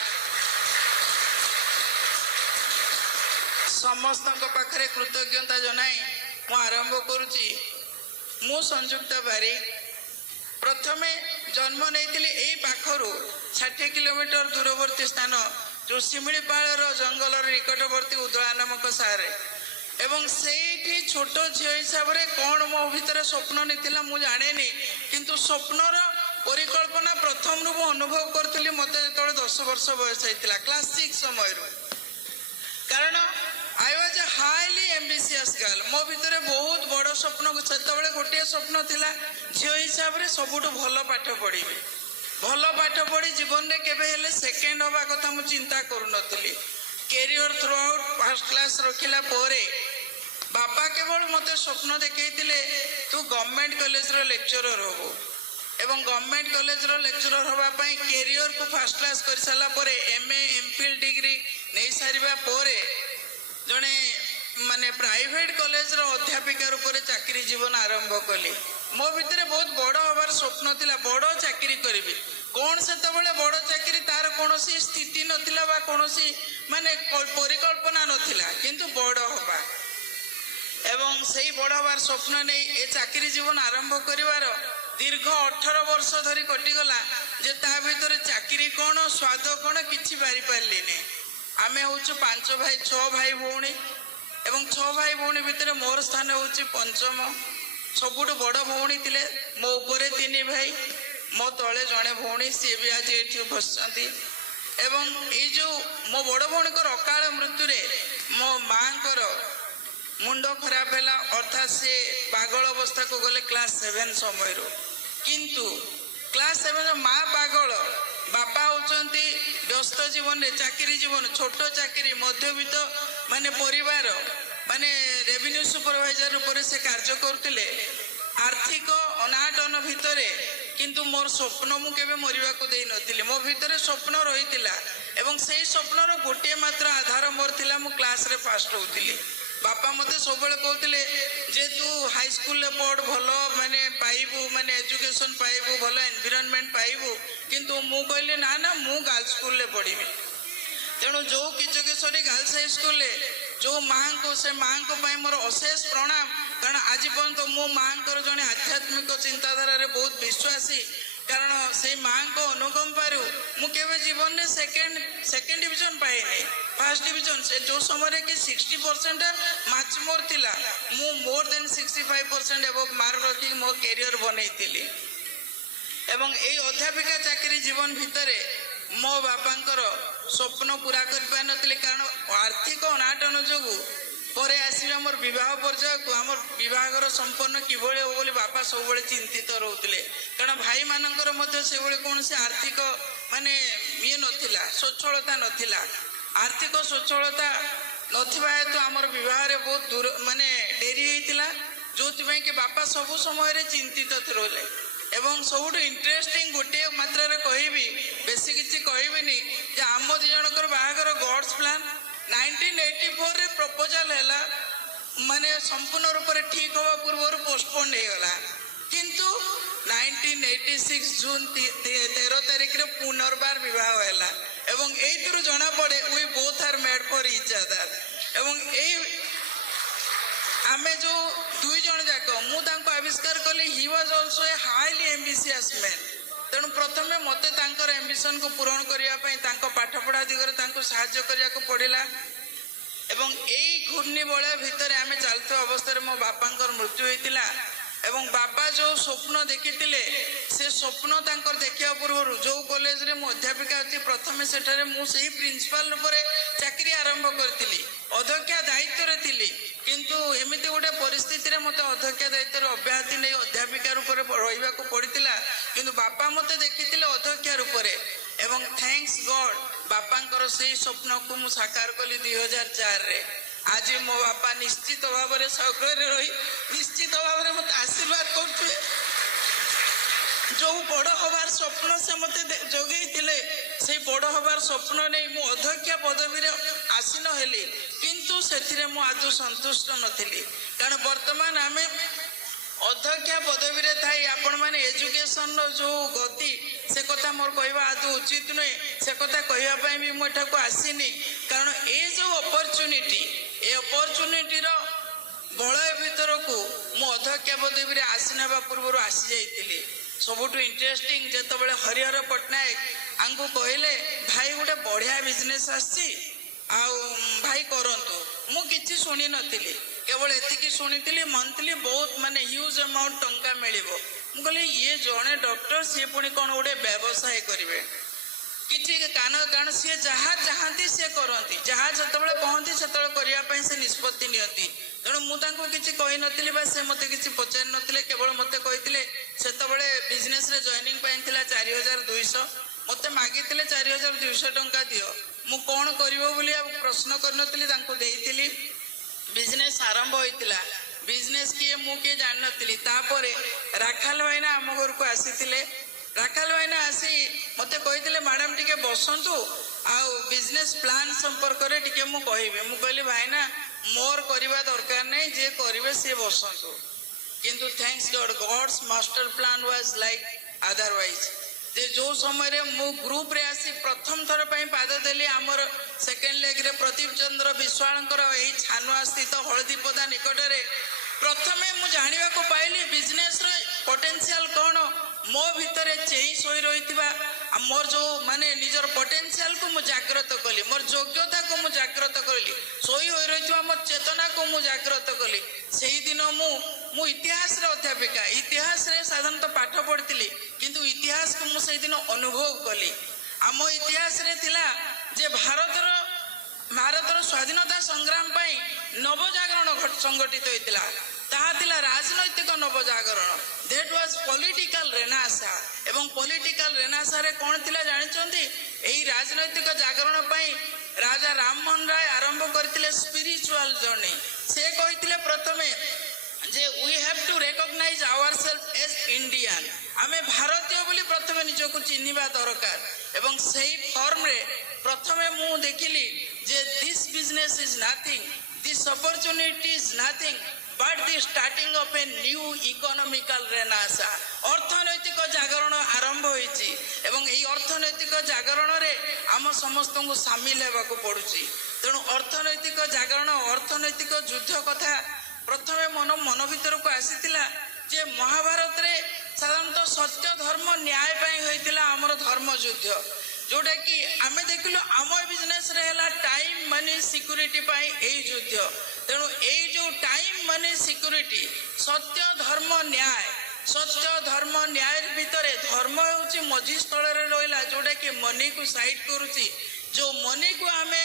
समस्त पाखरे कृतज्ञता जनाई मु आरंभ करुची मु संयुक्ता बारिक प्रथमे जन्म नहीं पाखर 60 किलोमीटर दूरवर्ती स्थान जो शिमिलीपाल जंगल निकटवर्ती उदला नामक सारे एवं से छोट झील हिसाब से कौन मो भीतर स्वप्न नहीं मुझे जाने किंतु स्वप्नर परिकल्पना प्रथम रु अनुभव करी मत जो 10 वर्ष बयस होता क्लास 6 समय कारण I was a highly ambitious girl मो भीतर बहुत बड़ स्वप्न से गोटे स्वप्न थिला झील हिसाब से सबुठ भल पाठ पढ़ी भल पाठ पढ़ी जीवन में केवे सेकेंड हवा कथा मु चिंता करूनली career throughout first class रखिला पोरे बापा केवल मते स्वप्न देखैतिले तू गवर्नमेंट कॉलेज रो लेक्चरर होबो एवं गवर्नमेंट कॉलेज रो लेक्चरर होबा पई कैरियर को फर्स्ट क्लास कर साला पोरे एमए एमफिल डिग्री नै सारिबा पोरे जने माने प्राइवेट कॉलेज रो अध्यापिका रूप में चाकरी जीवन आरंभ कली मो भितर बहुत बड़ हबार स्वप्न थिला बड़ चाकरी करी कौन से बड़ चाकरी तार कौन स्थिति नाला कौन माने परिकल्पना नाला किंतु बड़ हवा ଏବଂ ସେଇ ବଡ଼ ହେବାର ସ୍ୱପ୍ନ ନେଇ ଏ ଚାକିରି ଜୀବନ ଆରମ୍ଭ କରିବାର ଦୀର୍ଘ 18 ବର୍ଷ ଧରି କଟିଗଲା ଯେ ତା ଭିତରେ ଚାକିରି କ'ଣ ସ୍ୱାଦ କ'ଣ କିଛି ପାରିପାରିଲିନି। ଆମେ ହେଉଛୁ 5 ଭାଇ 6 ଭାଇ ଭଉଣୀ ଏବଂ 6 ଭାଇ ଭଉଣୀ ଭିତରେ ମୋର ସ୍ଥାନ ହେଉଛି ପଞ୍ଚମ। ସବୁଠୁ ବଡ଼ ଭଉଣୀ ଥିଲେ, ମୋ ଉପରେ 3 ଭାଇ, ମୋ ତଳେ ଜଣେ ଭଉଣୀ, ସିଏ ବି ଆଜି ଏଠି ବସିଛନ୍ତି। ଏବଂ ଏଇ ଯେଉଁ ମୋ ବଡ଼ ଭଉଣୀଙ୍କର ଅକାଳ ମୃତ୍ୟୁରେ ମୋ ମାଆଙ୍କର ମୁଣ୍ଡ ଖରାପ ହେଲା, ଅର୍ଥାତ୍ ସେ ପାଗଳ ଅବସ୍ଥାକୁ ଗଲେ କ୍ଲାସ୍ 7 ସମୟରୁ। କିନ୍ତୁ କ୍ଲାସ୍ 7 ମା ପାଗଳ, ବାପା ହେଉଛନ୍ତି ବ୍ୟସ୍ତ ଜୀବନରେ, ଚାକିରି ଜୀବନ, ଛୋଟ ଚାକିରି, ମଧ୍ୟବିତ୍ତ ମାନେ ପରିବାର, ମାନେ ରେଭିନ୍ୟୁ ସୁପରଭାଇଜର ରୂପରେ ସେ କାର୍ଯ୍ୟ କରୁଥିଲେ। ଆର୍ଥିକ ଅନାଟନ ଭିତରେ କିନ୍ତୁ ମୋର ସ୍ୱପ୍ନ ମୁଁ କେବେ ମରିବାକୁ ଦେଇନଥିଲି। ମୋ ଭିତରେ ସ୍ୱପ୍ନ ରହିଥିଲା ଏବଂ ସେଇ ସ୍ୱପ୍ନର ଗୋଟିଏ ମାତ୍ର ଆଧାର ମୋର ଥିଲା, ମୁଁ କ୍ଲାସ୍ରେ ଫାଷ୍ଟ ହେଉଥିଲି। ବାପା ମୋତେ ସବୁବେଳେ କହୁଥିଲେ ଯେ ତୁ ହାଇସ୍କୁଲରେ ପଢ଼, ଭଲ ମାନେ ପାଇବୁ, ମାନେ ଏଜୁକେସନ୍ ପାଇବୁ, ଭଲ ଏନଭାଇରନମେଣ୍ଟ ପାଇବୁ। କିନ୍ତୁ ମୁଁ କହିଲି ନା ନା, ମୁଁ ଗାର୍ଲସ ସ୍କୁଲରେ ପଢ଼ିବି। ତେଣୁ ଯେଉଁ କିଚକେଶ୍ୱରୀ ଗାର୍ଲସ ହାଇସ୍କୁଲରେ ଯେଉଁ ମାଆଙ୍କୁ, ସେ ମାଆଙ୍କ ପାଇଁ ମୋର ଅଶେଷ ପ୍ରଣାମ। କାରଣ ଆଜି ପର୍ଯ୍ୟନ୍ତ ମୋ ମାଆଙ୍କର ଜଣେ ଆଧ୍ୟାତ୍ମିକ ଚିନ୍ତାଧାରାରେ ବହୁତ ବିଶ୍ୱାସୀ। କାରଣ ସେଇ ମାଆଙ୍କ ଅନୁକମ୍ପାରୁ ମୁଁ କେବେ ଜୀବନରେ ସେକେଣ୍ଡ ଡିଭିଜନ ପାଇନି, ଫାର୍ଷ୍ଟ ଡିଭିଜନ। ସେ ଯେଉଁ ସମୟରେ କି 60% ମାର୍କ ମୋର ଥିଲା, ମୁଁ ମୋର ଦେନ୍ 65% ଏଭବ ମାର୍କ ରଖିକି ମୋ କ୍ୟାରିୟର ବନେଇଥିଲି। ଏବଂ ଏଇ ଅଧ୍ୟାପିକା ଚାକିରି ଜୀବନ ଭିତରେ ମୋ ବାପାଙ୍କର ସ୍ୱପ୍ନ ପୁରା କରିପାରିନଥିଲି। କାରଣ ଆର୍ଥିକ ଅନାଟନ ଯୋଗୁଁ ପରେ ଆସିବି ଆମର ବିବାହ ପର୍ଯ୍ୟାୟକୁ, ଆମର ବିବାହର ସମ୍ପନ୍ନ କିଭଳି ହେବ ବୋଲି ବାପା ସବୁବେଳେ ଚିନ୍ତିତ ରହୁଥିଲେ। କାରଣ ଭାଇମାନଙ୍କର ମଧ୍ୟ ସେଭଳି କୌଣସି ଆର୍ଥିକ ମାନେ ଇଏ ନଥିଲା, ସ୍ୱଚ୍ଛଳତା ନଥିଲା। ଆର୍ଥିକ ସ୍ୱଚ୍ଛଳତା ନଥିବା ହେତୁ ଆମର ବିବାହରେ ବହୁତ ଦୂର ମାନେ ଡେରି ହେଇଥିଲା, ଯେଉଁଥିପାଇଁ କି ବାପା ସବୁ ସମୟରେ ଚିନ୍ତିତ ରହିଲେ। ଏବଂ ସବୁଠୁ ଇଣ୍ଟରେଷ୍ଟିଂ ଗୋଟିଏ ମାତ୍ରାରେ କହିବି, ବେଶୀ କିଛି କହିବିନି, ଯେ ଆମ ଦୁଇ ଜଣଙ୍କର ବାହାଘର ଗଡ୍ସ ପ୍ଲାନ୍। 1984ରେ ପ୍ରପୋଜାଲ ହେଲା, ମାନେ ସମ୍ପୂର୍ଣ୍ଣ ରୂପରେ ଠିକ୍ ହେବା ପୂର୍ବରୁ ପୋଷ୍ଟପୋନ୍ ହେଇଗଲା। କିନ୍ତୁ 1986 ଜୁନ୍ 13 ତାରିଖରେ ପୁନର୍ବାର ବିବାହ ହେଲା। ଏବଂ ଏଇଥିରୁ ଜଣାପଡ଼େ we both are made for each other. ଏବଂ ଏଇ ଆମେ ଯେଉଁ ଦୁଇ ଜଣ ଯାକ, ମୁଁ ତାଙ୍କୁ ଆବିଷ୍କାର କଲି, he was also a highly ambitious man. ତେଣୁ ପ୍ରଥମେ ମୋତେ ତାଙ୍କର ଆମ୍ବିସନକୁ ପୂରଣ କରିବା ପାଇଁ ତାଙ୍କ ପାଠପଢ଼ା ଦିଗରେ ତାଙ୍କୁ ସାହାଯ୍ୟ କରିବାକୁ ପଡ଼ିଲା। ଏବଂ ଏଇ ଘୂର୍ଣ୍ଣିବଳୟ ଭିତରେ ଆମେ ଚାଲିଥିବା ଅବସ୍ଥାରେ ମୋ ବାପାଙ୍କର ମୃତ୍ୟୁ ହୋଇଥିଲା। ଏବଂ ବାପା ଯେଉଁ ସ୍ୱପ୍ନ ଦେଖିଥିଲେ, ସେ ସ୍ୱପ୍ନ ତାଙ୍କର ଦେଖିବା ପୂର୍ବରୁ ଯେଉଁ କଲେଜରେ ମୁଁ ଅଧ୍ୟାପିକା ଅଛି, ପ୍ରଥମେ ସେଠାରେ ମୁଁ ସେହି ପ୍ରିନ୍ସିପାଲ ରୂପରେ ଚାକିରି ଆରମ୍ଭ କରିଥିଲି, ଅଧ୍ୟକ୍ଷା ଦାୟିତ୍ୱରେ ଥିଲି। କିନ୍ତୁ ଏମିତି ଗୋଟେ ପରିସ୍ଥିତିରେ ମୋତେ ଅଧ୍ୟକ୍ଷା ଦାୟିତ୍ୱରେ ଅବ୍ୟାହତି ନେଇ ଅଧ୍ୟାପିକା ରୂପରେ ରହିବାକୁ ପଡ଼ିଥିଲା। କିନ୍ତୁ ବାପା ମୋତେ ଦେଖିଥିଲେ ଅଧ୍ୟକ୍ଷା ରୂପରେ। ଏବଂ ଥ୍ୟାଙ୍କ୍ସ ଗଡ୍, ବାପାଙ୍କର ସେଇ ସ୍ୱପ୍ନକୁ ମୁଁ ସାକାର କଲି 2004ରେ। ଆଜି ମୋ ବାପା ନିଶ୍ଚିତ ଭାବରେ ସ୍ୱର୍ଗରେ ରହି ନିଶ୍ଚିତ ଭାବରେ ମୋତେ ଆଶୀର୍ବାଦ କରୁଥିବେ। ଯେଉଁ ବଡ଼ ହେବାର ସ୍ୱପ୍ନ ସେ ମୋତେ ଯୋଗେଇଥିଲେ, ସେଇ ବଡ଼ ହେବାର ସ୍ୱପ୍ନ ନେଇ ମୁଁ ଅଧ୍ୟକ୍ଷା ପଦବୀରେ ଆସୀନ ହେଲି। କିନ୍ତୁ ସେଥିରେ ମୁଁ ଆଦୌ ସନ୍ତୁଷ୍ଟ ନଥିଲି। କାରଣ ବର୍ତ୍ତମାନ ଆମେ ଅଧ୍ୟକ୍ଷା ପଦବୀରେ ଥାଇ ଆପଣମାନେ ଏଜୁକେସନର ଯେଉଁ ଗତି, ସେ କଥା ମୋର କହିବା ଆଦୌ ଉଚିତ ନୁହେଁ। ସେ କଥା କହିବା ପାଇଁ ବି ମୁଁ ଏଠାକୁ ଆସିନି। କାରଣ ଏ ଯେଉଁ ଅପରଚ୍ୟୁନିଟି, ଏ ଅପରଚ୍ୟୁନିଟିର ବଳୟ ଭିତରକୁ ମୁଁ ଅଧ୍ୟକ୍ଷା ପଦବୀରେ ଆସୀନ ହେବା ପୂର୍ବରୁ ଆସିଯାଇଥିଲି। ସବୁଠୁ ଇଣ୍ଟରେଷ୍ଟିଂ, ଯେତେବେଳେ ହରିହର ପଟ୍ଟନାୟକ ଆମକୁ କହିଲେ, ଭାଇ ଗୋଟେ ବଢ଼ିଆ ବିଜନେସ୍ ଆସିଛି, ଆଉ ଭାଇ କରନ୍ତୁ। ମୁଁ କିଛି ଶୁଣି ନଥିଲି, କେବଳ ଏତିକି ଶୁଣିଥିଲି, ମନ୍ଥଲି ବହୁତ ମାନେ ହ୍ୟୁଜ୍ ଆମାଉଣ୍ଟ ଟଙ୍କା ମିଳିବ। ମୁଁ କହିଲି ଇଏ ଜଣେ ଡକ୍ଟର, ସିଏ ପୁଣି କ'ଣ ଗୋଟେ ବ୍ୟବସାୟ କରିବେ? କିଛି କାରଣ ସିଏ ଯାହା ଚାହାନ୍ତି ସିଏ କରନ୍ତି, ଯାହା ଯେତେବେଳେ କହନ୍ତି ସେତେବେଳେ କରିବା ପାଇଁ ସେ ନିଷ୍ପତ୍ତି ନିଅନ୍ତି। ତେଣୁ ମୁଁ ତାଙ୍କୁ କିଛି କହିନଥିଲି ବା ସେ ମୋତେ କିଛି ପଚାରି ନଥିଲେ। କେବଳ ମୋତେ କହିଥିଲେ, ସେତେବେଳେ ବିଜନେସ୍ରେ ଜଏନିଂ ପାଇଁ ଥିଲା 4200, ମୋତେ ମାଗିଥିଲେ 4200 ଟଙ୍କା ଦିଅ। ମୁଁ କ'ଣ କରିବ ବୋଲି ଆଉ ପ୍ରଶ୍ନ କରିନଥିଲି, ତାଙ୍କୁ ଦେଇଥିଲି। ବିଜନେସ୍ ଆରମ୍ଭ ହୋଇଥିଲା। ବିଜନେସ୍ କିଏ ମୁଁ କିଏ ଜାଣିନଥିଲି। ତାପରେ ରାଖାଲ ଭାଇନା ଆମ ଘରକୁ ଆସିଥିଲେ। ରାଖାଲ ଭାଇନା ଆସି ମୋତେ କହିଥିଲେ, ମ୍ୟାଡ଼ାମ୍ ଟିକେ ବସନ୍ତୁ, ଆଉ ବିଜନେସ୍ ପ୍ଲାନ୍ ସମ୍ପର୍କରେ ଟିକେ ମୁଁ କହିବି। ମୁଁ କହିଲି ଭାଇନା, ମୋର କରିବା ଦରକାର ନାହିଁ, ଯିଏ କରିବେ ସିଏ ବସନ୍ତୁ। କିନ୍ତୁ thanks god, gods master plan was like otherwise. ଯେ ଯେଉଁ ସମୟରେ ମୁଁ ଗ୍ରୁପରେ ଆସି ପ୍ରଥମ ଥର ପାଇଁ ପାଦ ଦେଲି ଆମର ସେକେଣ୍ଡ ଲେଗ୍ରେ ପ୍ରଦୀପ ଚନ୍ଦ୍ର ବିଶ୍ୱାଳଙ୍କର ଏହି ଛାନୁଆ ସ୍ଥିତ ହଳଦୀପଦା ନିକଟରେ ପ୍ରଥମେ ମୁଁ ଜାଣିବାକୁ ପାଇଲି ବିଜନେସ୍ର ପଟେନ୍ସିଆଲ କ'ଣ। ମୋ ଭିତରେ ଚେଇଁ ଶୋଇ ରହିଥିବା ମୋର ଯେଉଁ ମାନେ ନିଜର ପଟେନ୍ସିଆଲକୁ ମୁଁ ଜାଗ୍ରତ କଲି, ମୋର ଯୋଗ୍ୟତାକୁ ମୁଁ ଜାଗ୍ରତ କଲି, ଶୋଇ ହୋଇ ରହିଥିବା ମୋ ଚେତନାକୁ ମୁଁ ଜାଗ୍ରତ କଲି। ସେଇଦିନ ମୁଁ ଇତିହାସର ଅଧ୍ୟାପିକା, ଇତିହାସରେ ସାଧାରଣତଃ ପାଠ ପଢ଼ିଥିଲି, କିନ୍ତୁ ଇତିହାସକୁ ମୁଁ ସେଇଦିନ ଅନୁଭବ କଲି। ଆମ ଇତିହାସରେ ଥିଲା ଯେ ଭାରତର ସ୍ୱାଧୀନତା ସଂଗ୍ରାମ ପାଇଁ ନବଜାଗରଣ ସଂଗଠିତ ହୋଇଥିଲା। ତାହା ଥିଲା ରାଜନୈତିକ ନବଜାଗରଣ। That was political renaissance. ଏବଂ ପଲିଟିକାଲ ରେନାସାରେ କ'ଣ ଥିଲା ଜାଣିଛନ୍ତି? ଏହି ରାଜନୈତିକ ଜାଗରଣ ପାଇଁ ରାଜା ରାମମୋହନ ରାୟ ଆରମ୍ଭ କରିଥିଲେ ସ୍ପିରିଚୁଆଲ ଜର୍ଣ୍ଣି। ସେ କହିଥିଲେ ପ୍ରଥମେ ଯେ we have to recognise ourself as Indian. ଆମେ ଭାରତୀୟ ବୋଲି ପ୍ରଥମେ ନିଜକୁ ଚିହ୍ନିବା ଦରକାର। ଏବଂ ସେହି ଫର୍ମରେ ପ୍ରଥମେ ମୁଁ ଦେଖିଲି ଯେ this business is nothing, this opportunity is nothing but the starting of a new economical renaissance। ଅର୍ଥନୈତିକ ଜାଗରଣ ଆରମ୍ଭ ହୋଇଛି ଏବଂ ଏହି ଅର୍ଥନୈତିକ ଜାଗରଣରେ ଆମ ସମସ୍ତଙ୍କୁ ସାମିଲ ହେବାକୁ ପଡୁଛି। ତେଣୁ ଅର୍ଥନୈତିକ ଜାଗରଣ, ଅର୍ଥନୈତିକ ଯୁଦ୍ଧ କଥା ପ୍ରଥମେ ମନ ଭିତରକୁ ଆସିଥିଲା ଯେ ମହାଭାରତରେ ସାଧାରଣତଃ ସତ୍ୟ ଧର୍ମ ନ୍ୟାୟ ପାଇଁ ହୋଇଥିଲା ଆମର ଧର୍ମ ଯୁଦ୍ଧ, ଯୋଉଟା କି ଆମେ ଦେଖିଲୁ ଆମ ବିଜନେସରେ ହେଲା ଟାଇମ୍ ମନି ସିକ୍ୟୁରିଟି ପାଇଁ ଏହି ଯୁଦ୍ଧ। ତେଣୁ ଏଇ ଯେଉଁ ଟାଇମ୍ ମନି ସିକ୍ୟୁରିଟି, ସତ୍ୟ ଧର୍ମ ନ୍ୟାୟ, ସତ୍ୟ ଧର୍ମ ନ୍ୟାୟ ଭିତରେ ଧର୍ମ ହେଉଛି ମଝି ସ୍ଥଳରେ ରହିଲା, ଯୋଉଟା କି ମନିକୁ ସାଇଡ୍ କରୁଛି। ଯେଉଁ ମନିକୁ ଆମେ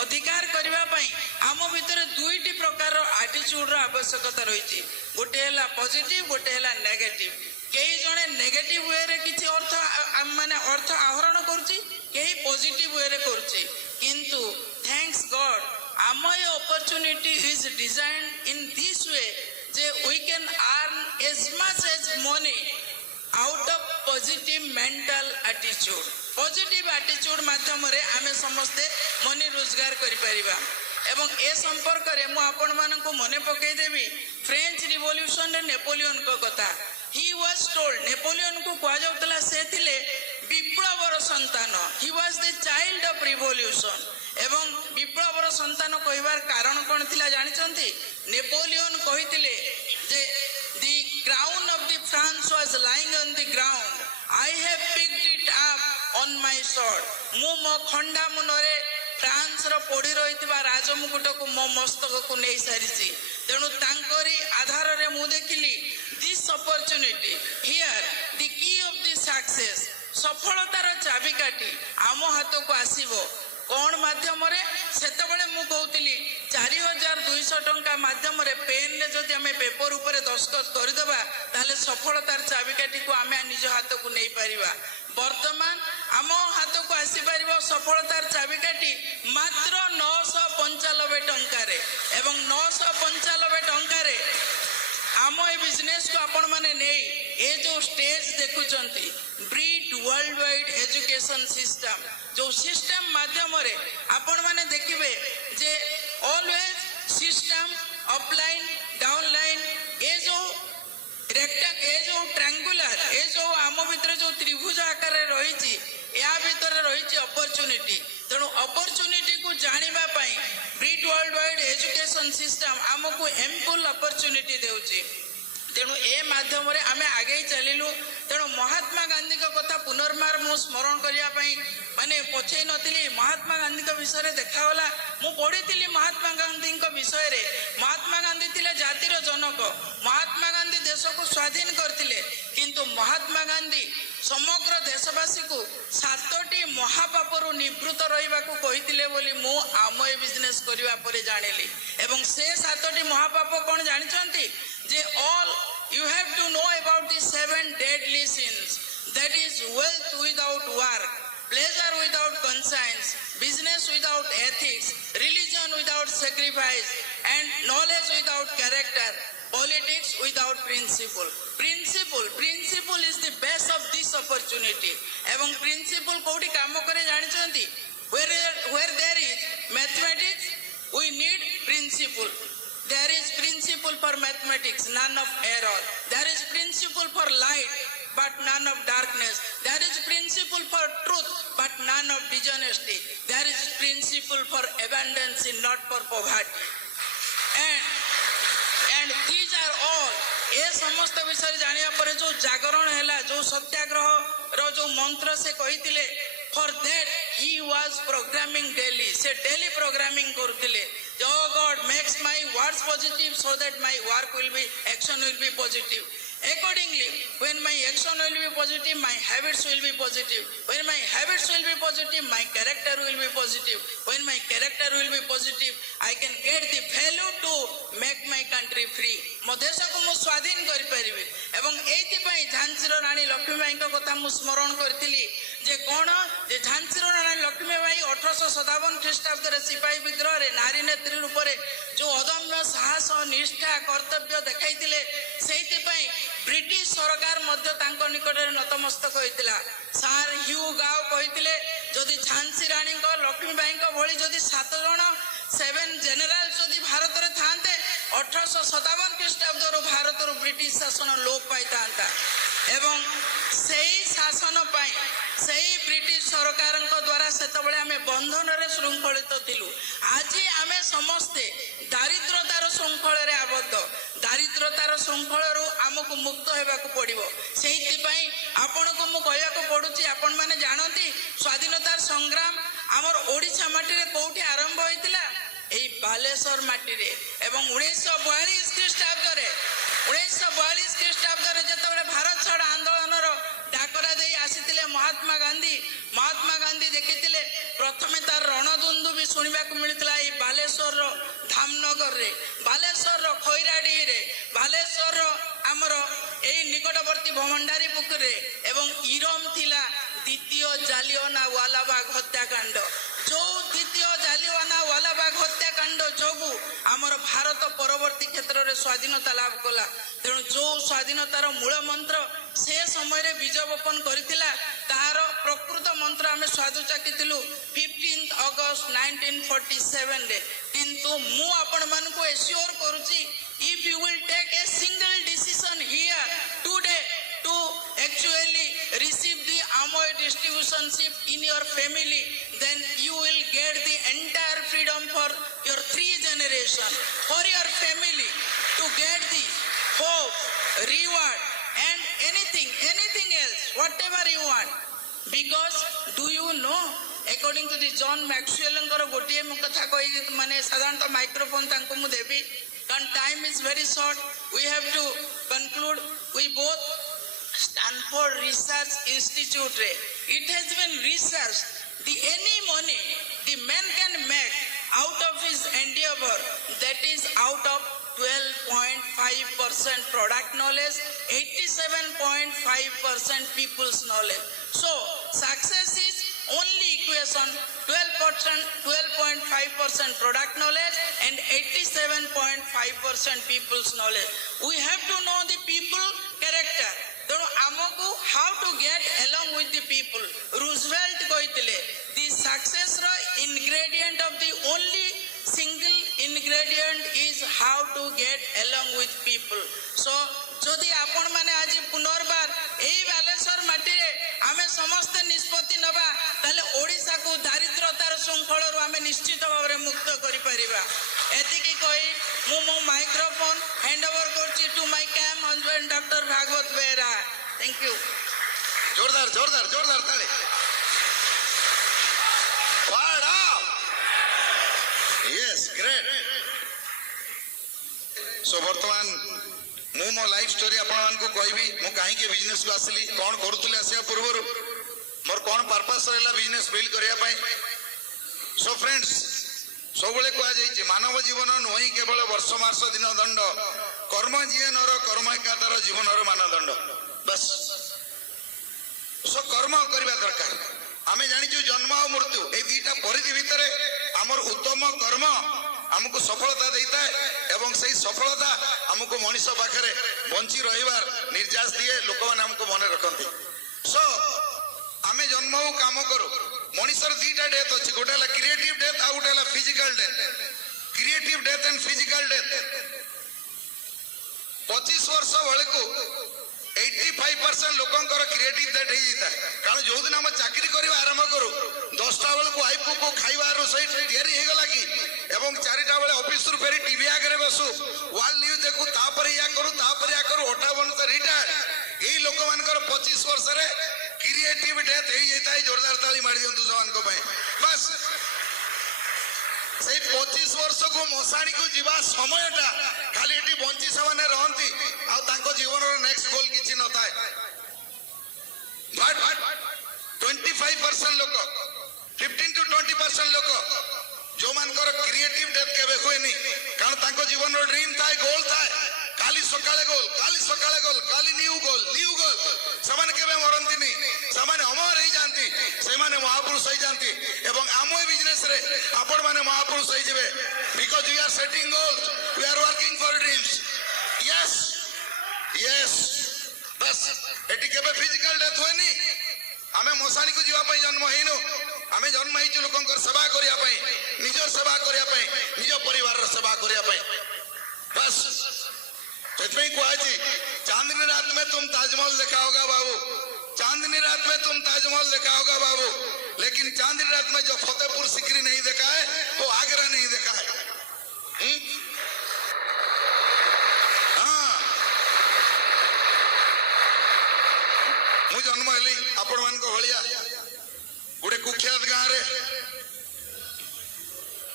ଅଧିକାର କରିବା ପାଇଁ ଆମ ଭିତରେ ଦୁଇଟି ପ୍ରକାରର ଆଟିଚ୍ୟୁଡର ଆବଶ୍ୟକତା ରହିଛି। ଗୋଟେ ହେଲା ପଜିଟିଭ, ଗୋଟେ ହେଲା ନେଗେଟିଭ। କେହି ଜଣେ ନେଗେଟିଭ ୱେରେ କିଛି ଅର୍ଥ ଆହରଣ କରୁଛି, କେହି ପଜିଟିଭ ୱେରେ କରୁଛି। କିନ୍ତୁ ଥ୍ୟାଙ୍କ୍ସ ଗଡ୍ ଆମ ଏ opportunity is designed in this way ଯେ we can earn as much as money out of positive mental ଆଟିଚ୍ୟୁଡ। ପଜିଟିଭ ଆଟିଚ୍ୟୁଡ ମାଧ୍ୟମରେ ଆମେ ସମସ୍ତେ ମନି ରୋଜଗାର କରିପାରିବା। ଏବଂ ଏ ସମ୍ପର୍କରେ ମୁଁ ଆପଣମାନଙ୍କୁ ମନେ ପକାଇଦେବି ଫ୍ରେଞ୍ଚ ରିଭଲ୍ୟୁସନରେ ନେପୋଲିଅନଙ୍କ କଥା। ହି ୱାଜ୍ ଟୋଲ୍ଡ, ନେପୋଲିଅନକୁ କୁହାଯାଉଥିଲା ସେ ଥିଲେ ବିପ୍ଳବର ସନ୍ତାନ। He was the child of revolution. ଏବଂ ବିପ୍ଳବର ସନ୍ତାନ କହିବାର କାରଣ କ'ଣ ଥିଲା ଜାଣିଛନ୍ତି? ନେପୋଲିଅନ କହିଥିଲେ ଯେ the crown of the France was lying on the ground, I have picked it up on my sword. ମୁଁ ମୋ ଖଣ୍ଡା ମୁନରେ ଫ୍ରାନ୍ସର ପୋଡ଼ି ରହିଥିବା ରାଜମୁକୁଟକୁ ମୋ ମସ୍ତକକୁ ନେଇ ସାରିଛି। ତେଣୁ ତାଙ୍କରି ଆଧାରରେ ମୁଁ ଦେଖିଲି ଦିସ୍ ଅପରଚ୍ୟୁନିଟି ହିୟର ଦି କି ଅଫ୍ ଦି ସକ୍ସେସ୍। ସଫଳତାର ଚାବିକାଠି ଆମ ହାତକୁ ଆସିବ କ'ଣ ମାଧ୍ୟମରେ? ସେତେବେଳେ ମୁଁ କହୁଥିଲି 4,200 ଟଙ୍କା ମାଧ୍ୟମରେ ପେନ୍ରେ ଯଦି ଆମେ ପେପର ଉପରେ ଦସ୍ତଖତ କରିଦେବା ତାହେଲେ ସଫଳତାର ଚାବିକାଠିକୁ ଆମେ ନିଜ ହାତକୁ ନେଇପାରିବା। ବର୍ତ୍ତମାନ ଆମ ହାତକୁ ଆସିପାରିବ ସଫଳତାର ଚାବିକାଠି ମାତ୍ର 995 ଟଙ୍କାରେ। ଏବଂ 995 ଟଙ୍କାରେ ଆମ ଏ ବିଜନେସକୁ ଆପଣମାନେ ନେଇ ଏ ଯେଉଁ ଷ୍ଟେଜ ଦେଖୁଛନ୍ତି, Brit world wide education system, ଯେଉଁ ସିଷ୍ଟମ ମାଧ୍ୟମରେ ଆପଣମାନେ ଦେଖିବେ ଯେ ଅଲୱେଜ ସିଷ୍ଟମ ଅପଲାଇନ୍ ଡାଉନଲାଇନ୍, ଏ ଯେଉଁ ଟ୍ରାଙ୍ଗୁଲାର, ଏ ଯେଉଁ ଆମ ଭିତରେ ଯେଉଁ ତ୍ରିଭୁଜ ଆକାରରେ ରହିଛି, ଏହା ଭିତରେ ରହିଛି ଅପରଚ୍ୟୁନିଟି। ତେଣୁ ଅପରଚ୍ୟୁନିଟିକୁ ଜାଣିବା ପାଇଁ Brit world wide education system ଆମକୁ ଏମ୍ପୁଲ ଅପରଚ୍ୟୁନିଟି ଦେଉଛି। ତେଣୁ ଏ ମାଧ୍ୟମରେ ଆମେ ଆଗେଇ ଚାଲିଲୁ। ତେଣୁ ମହାତ୍ମା ଗାନ୍ଧୀଙ୍କ କଥା ପୁନର୍ବାର ମୁଁ ସ୍ମରଣ କରିବା ପାଇଁ ପଛେଇ ନଥିଲି। ମହାତ୍ମା ଗାନ୍ଧୀଙ୍କ ବିଷୟରେ ଦେଖାଗଲା, ମୁଁ ପଢ଼ିଥିଲି ମହାତ୍ମା ଗାନ୍ଧୀଙ୍କ ବିଷୟରେ। ମହାତ୍ମା ଗାନ୍ଧୀ ଥିଲେ ଜାତିର ଜନକ। ମହାତ୍ମା ଗାନ୍ଧୀ ଦେଶକୁ ସ୍ୱାଧୀନ କରିଥିଲେ, କିନ୍ତୁ ମହାତ୍ମା ଗାନ୍ଧୀ ସମଗ୍ର ଦେଶବାସୀକୁ 7ଟି ମହାପାପରୁ ନିବୃତ୍ତ ରହିବାକୁ କହିଥିଲେ ବୋଲି ମୁଁ ଆମ ଏ ବିଜନେସ୍ କରିବା ପରେ ଜାଣିଲି। ଏବଂ ସେ 7ଟି ମହାପାପ କ'ଣ ଜାଣିଛନ୍ତି? ଯେ all you have to know about the 7 deadly sins, that is wealth without work, pleasure without conscience, business without ethics, religion without sacrifice, and knowledge without character, politics without principle. Principle is the base of this opportunity. এবং principle কোটি কাম করে জানিଛନ୍ତି? where there is mathematics we need principle. There is principle for mathematics, none of error. There is principle for light, but none of darkness. There is principle for truth, but none of dishonesty. There is principle for abundance, not for poverty. And these are all ए समस्त विषय जानिया परे जो जागरण हैला जो सत्याग्रह रो जो मंत्र से कहितिले for that he was programming daily से डेली प्रोग्रामिंग करतिले जो god makes my words positive so that my work will be action will be positive accordingly when my action will be positive my habits will be positive when my habits will be positive my character will be positive when my character will be positive I can get the value to make my country free ମୋ ଦେଶକୁ ମୁଁ ସ୍ୱାଧୀନ କରିପାରିବି ଏବଂ ଏଇଥିପାଇଁ ଝାନ୍ସୀର ରାଣୀ ଲକ୍ଷ୍ମୀବାଈଙ୍କ କଥା ମୁଁ ସ୍ମରଣ କରିଥିଲି ଯେ କ'ଣ ଯେ ଝାନ୍ସୀର ରାଣୀ ଲକ୍ଷ୍ମୀବାଈ 1857 ଖ୍ରୀଷ୍ଟାବ୍ଦରେ ସିପାହୀ ବିଦ୍ରୋହରେ ନାରୀ ନେତ୍ରୀ ରୂପରେ ଯେଉଁ ଅଦମ୍ୟ ସାହସ ନିଷ୍ଠା କର୍ତ୍ତବ୍ୟ ଦେଖାଇଥିଲେ ସେଇଥିପାଇଁ ବ୍ରିଟିଶ ସରକାର ମଧ୍ୟ ତାଙ୍କ ନିକଟରେ ନତମସ୍ତକ ହୋଇଥିଲା ସାର୍ ହ୍ୟୁ ଗାଓ କହିଥିଲେ ଯଦି ଝାନ୍ସୀ ରାଣୀଙ୍କ ଲକ୍ଷ୍ମୀବାଈଙ୍କ ଭଳି ଯଦି 7 ଜଣ 7 ଜେନେରାଲ ଯଦି ଭାରତରେ ଥାନ୍ତେ 1857 ଖ୍ରୀଷ୍ଟାବ୍ଦରୁ ଭାରତରୁ ବ୍ରିଟିଶ ଶାସନ ଲୋପ ପାଇଥାନ୍ତା ଏବଂ ସେହି ଶାସନ ପାଇଁ ସେହି ବ୍ରିଟିଶ ସରକାରଙ୍କ ଦ୍ୱାରା ସେତେବେଳେ ଆମେ ବନ୍ଧନରେ ଶୃଙ୍ଖଳିତ ଥିଲୁ ଆଜି ଆମେ ସମସ୍ତେ ଦାରିଦ୍ରତାର ଶୃଙ୍ଖଳରେ ଆବଦ୍ଧ ଦାରିଦ୍ରତାର ଶୃଙ୍ଖଳରୁ ଆମକୁ ମୁକ୍ତ ହେବାକୁ ପଡ଼ିବ ସେଇଥିପାଇଁ ଆପଣଙ୍କୁ ମୁଁ କହିବାକୁ ପଡ଼ୁଛି ଆପଣମାନେ ଜାଣନ୍ତି ସ୍ୱାଧୀନତାର ସଂଗ୍ରାମ ଆମର ଓଡ଼ିଶା ମାଟିରେ କୋଉଠି ଆରମ୍ଭ ହୋଇଥିଲା ଏଇ ବାଲେଶ୍ୱର ମାଟିରେ ଏବଂ 1942 ଖ୍ରୀଷ୍ଟାବ୍ଦରେ ଯେତେବେଳେ ଭାରତ ଛାଡ଼ ଆନ୍ଦୋଳନର ଡାକରା ଦେଇ ଆସିଥିଲେ ମହାତ୍ମା ଗାନ୍ଧୀ ଦେଖିଥିଲେ ପ୍ରଥମେ ତାର ରଣଦୁନ୍ଦୁବି ଶୁଣିବାକୁ ମିଳିଥିଲା ଏଇ ବାଲେଶ୍ୱରର ଧାମନଗରରେ ବାଲେଶ୍ୱରର ଖଇରାଡିରେ ବାଲେଶ୍ୱରର ଆମର ଏଇ ନିକଟବର୍ତ୍ତୀ ଭଣ୍ଡାରୀ ପୋଖରୀରେ ଏବଂ ଇରମ ଥିଲା ଦ୍ୱିତୀୟ ଜାଲିଆନାୱାଲାବାଗ ହତ୍ୟାକାଣ୍ଡ ଯେଉଁ ଦ୍ୱିତୀୟ ଜାଲିଆନାୱାଲାବାଗ ହତ୍ୟାକାଣ୍ଡ ଯୋଗୁଁ ଆମର ଭାରତ ପରବର୍ତ୍ତୀ କ୍ଷେତ୍ରରେ ସ୍ୱାଧୀନତା ଲାଭ କଲା ତେଣୁ ଯେଉଁ ସ୍ୱାଧୀନତାର ମୂଳ ମନ୍ତ୍ର ସେ ସମୟରେ ବୀଜ ବପନ କରିଥିଲା ତାହାର ପ୍ରକୃତ ମନ୍ତ୍ର ଆମେ ସ୍ୱାଦୁ ଚାଖିଥିଲୁ 15 ଅଗଷ୍ଟ 1947ରେ କିନ୍ତୁ ମୁଁ ଆପଣମାନଙ୍କୁ ଏସ୍ୟୁର କରୁଛି if you will take a single decision here today to actually receive the Amoy distributionship in your family then you will get the entire freedom for your 3 generations for your family to get the hope reward and anything else whatever you want because do you know according to the John Maxwellଙ୍କର ଗୋଟିଏ ମୁଁ କଥା କହି ମାନେ ସାଧାରଣତଃ ମାଇକ୍ରୋଫୋନ୍ ତାଙ୍କୁ ମୁଁ ଦେବି କାରଣ time is very short we have to conclude we both Stanford Research Institute re it has been researched the any money the man can make out of his endeavor that is out of 12.5% product knowledge 87.5% people's knowledge so success is only equation 12.5% product knowledge and 87.5% people's knowledge we have to know the people character ତେଣୁ ଆମକୁ how to get along with the people Roosevelt କହିଥିଲେ the success ର ingredient of the only single ingredient is how to get along with people so ଯଦି ଆପଣମାନେ ଆଜି ପୁନର୍ବାର ଏଇ ବାଲେଶ୍ୱର ମାଟିରେ ଆମେ ସମସ୍ତେ ନିଷ୍ପତ୍ତି ନେବା ତାହେଲେ ଓଡ଼ିଶାକୁ ଦାରିଦ୍ରତାର ଶୃଙ୍ଖଳରୁ ଆମେ ନିଶ୍ଚିତ ଭାବରେ ମୁକ୍ତ କରିପାରିବା ଏତିକି କହି ମୁଁ ମୋ ମାଇକ୍ରୋଫୋନ୍ ହ୍ୟାଣ୍ଡ ଓଭର କରୁଛି to my camp husband doctor Bhagabat Behera thank you जोरदार ताली wow yes great so ବର୍ତ୍ତମାନ ମୁଁ ମୋ ଲାଇଫ୍ ଷ୍ଟୋରି ଆପଣମାନଙ୍କୁ କହିବି ମୁଁ କାହିଁକି ବିଜନେସକୁ ଆସିଲି କ'ଣ କରୁଥିଲି ଆସିବା ପୂର୍ବରୁ ମୋର କ'ଣ ପର୍ପସ୍ ରହିଲା ବିଜନେସ ବିଲ୍ଡ କରିବା ପାଇଁ ସୋ ଫ୍ରେଣ୍ଡସ୍ ସବୁବେଳେ କୁହାଯାଇଛି ମାନବ ଜୀବନ ନୁହେଁ କେବଳ ବର୍ଷ ମାସ ଦିନ ଦଣ୍ଡ କର୍ମ ଯିଏ ନର କର୍ମ ଏକା ତାର ଜୀବନର ମାନଦଣ୍ଡ ବାସ୍ ସୋ କର୍ମ କରିବା ଦରକାର ଆମେ ଜାଣିଛୁ ଜନ୍ମ ଆଉ ମୃତ୍ୟୁ ଏଇ ଦୁଇଟା ପରିଧି ଭିତରେ ଆମର ଉତ୍ତମ କର୍ମ ଆମକୁ ସଫଳତା ଦେଇଥାଏ ଏବଂ ସେଇ ସଫଳତା ଆମକୁ ମଣିଷ ପାଖରେ ବଞ୍ଚି ରହିବାର ନିର୍ଯାସ ଦିଏ ଲୋକମାନେ ଆମକୁ ମନେ ରଖନ୍ତି ସୋ ଆମେ ଜନ୍ମ ହଉ କାମ କରୁ ମଣିଷର ଦୁଇଟା ଡେଥ୍ ଅଛି ଗୋଟେ ହେଲା କ୍ରିଏଟିଭ ଡେଥ୍ ଆଉ ଗୋଟେ ହେଲା physical death creative death and physical death 25 ବର୍ଷ ବେଳକୁ 85% ଲୋକଙ୍କର କ୍ରିଏଟିଭ ଡେଟ୍ ହେଇଯାଇଥାଏ। କାରଣ ଯୋଉଦିନ ଆମେ ଚାକିରି କରିବା ଆରମ୍ଭ କରୁ 10ଟା ବେଳକୁ ଆଇପୁକୁ ଖାଇବା ରୋଷେଇ ତିଆରି ହେଇଗଲା କି ଏବଂ 4ଟା ବେଳେ ଅଫିସରୁ ଫେରି ଟିଭି ଆଗରେ ବସୁ ୱାର୍ଲଡ ନ୍ୟୁଜ୍ ଦେଖୁ ତାପରେ ୟା କରୁ 58 ରିଟାୟାର୍ଡ। ଏଇ ଲୋକମାନଙ୍କର 25 ବର୍ଷରେ କ୍ରିଏଟିଭ ଡେଥ୍ ହେଇଯାଇଥାଏ। ଜୋରଦାର ତାଳି ମାରି ଦିଅନ୍ତୁ ସେମାନଙ୍କ ପାଇଁ। ବାସ୍ ସେଇ 25 ବର୍ଷକୁ ମଶାଣିକୁ ଯିବା ସମୟଟା ଖାଲି ଏଠି ବଞ୍ଚି ସେମାନେ ରହନ୍ତି ଆଉ ତାଙ୍କ ଜୀବନର ନେକ୍ସଟ ଗୋଲ କିଛି ନଥାଏ। ବଟ୍ 25% ଲୋକ 15 to 20% ଲୋକ ଯୋଉମାନଙ୍କର କ୍ରିଏଟିଭ ଡେଥ୍ କେବେ ହୁଏନି କାରଣ ତାଙ୍କ ଜୀବନର ଡ୍ରିମ୍ ଥାଏ, ଗୋଲ ଥାଏ। କାଲି ସକାଳେ ଗୋଲ, କାଲି ନିଉ ଗୋଲ। ସେମାନେ କେବେ ମରନ୍ତିନି, ସେମାନେ ଅମର ହେଇଯାନ୍ତି, ସେମାନେ ମହାପୁରୁଷ ହେଇଯାନ୍ତି। ଏବଂ ଆମ ଏ ବିଜନେସରେ ଆପଣମାନେ ମହାପୁରୁଷ ହେଇଯିବେ। Because we are setting goals, we are working for dreams. Yes बस एटी केबे फिजिकल डेथ हुएनी। आमे मशाणी को जीवा पई जन्म हेइनु, आमे जन्म हेइछु लोकंकर सेवा करिया पई, निजर सेवा करिया पई, निज परिवारर सेवा करिया पई। बस ସେଥିପାଇଁ କୁହାଯାଇଛି चांदनी रात में तुम ताजमहल देखा होगा बाबू, चांदनी रात में तुम ताजमहल देखा होगा बाबू, लेकिन चांदनी रात में जो फतेहपुर सिकरी नहीं देखा है वो आगरा नहीं देखा है। हाँ मु जन्म हेली आपण मान भलिया गोटे कुख्यात गाँव रे।